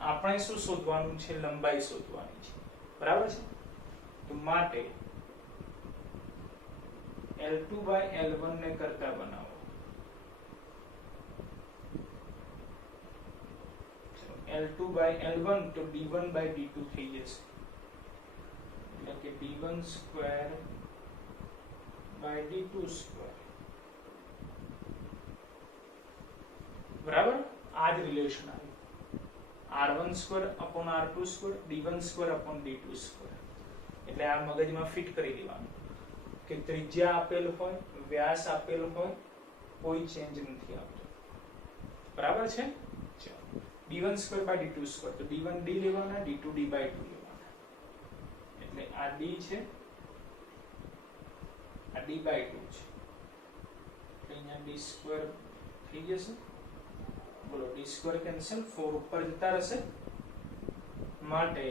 આપણે શું શોધવાનું છે? લંબાઈ શોધવાની છે. બરાબર છે. તો માટે L2 by L1 ને કરતા બનાવો. L2 by L1 તો D1 by D2 થઈ જશે. એટલે કે D1 square by D2 square. બરાબર. આ જ રિલેશન આવ્યું. R1 square upon R2 square, D1 square upon D2 square. એટલે આ મગજમાં ફિટ કરી દેવાનું કે ત્રિજ્યા આપેલ હોય, વ્યાસ આપેલ હોય, કોઈ ચેન્જ નથી આવતો. બરાબર છે. d1 square by d2 square, તો d1 d લેવાના, d2 d/2 લેવાના. એટલે આ d છે, આ d/2 છે. એટલે અહીંયા d સ્ક્વેર થઈ જશે. બોલો, d સ્ક્વેર કેન્સલ, 4 ઉપર જતા રહેશે. માટે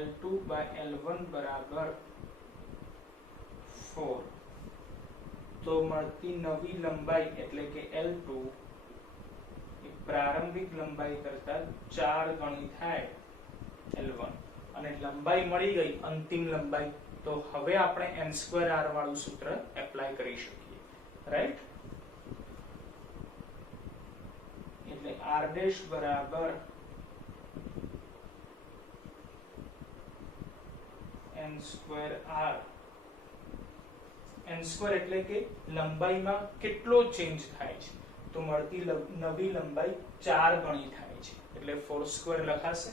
L2 by L1 બરાબર 4. તો મળતી નવી લંબાઈ એટલે કે L2 એ પ્રારંભિક લંબાઈ કરતા 4 ગણી થાય L1. અને લંબાઈ મળી ગઈ, અંતિમ લંબાઈ. તો હવે આપણે n2r વાળું સૂત્ર એપ્લાય કરી શકીએ. રાઈટ. એટલે r' બરાબર n2r. n2 એટલે કે લંબાઈમાં કેટલો ચેન્જ થાય છે? તો મળતી નવી લંબાઈ 4 ગણી થાય છે. એટલે 4² લખાશે.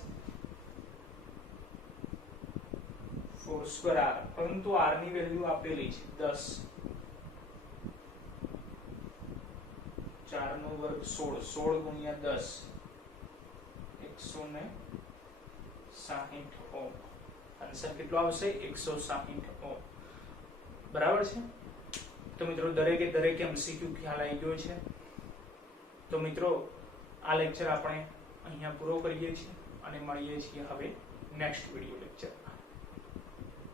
4² r. પરંતુ r ની વેલ્યુ આપેલી છે 10. 4 નો વર્ગ 16. 16 ગુણ્યા 10 160 ઓહ્મ. આન્સર કેટલો આવશે? 160 ઓહ્મ. બરાબર છે. તો મિત્રો દરેકે MCQ ખ્યાલ આવી ગયો છે. તો મિત્રો આ લેક્ચર આપણે અહીંયા પૂરો કરીએ છીએ અને મળીએ છીએ હવે નેક્સ્ટ વિડિયો.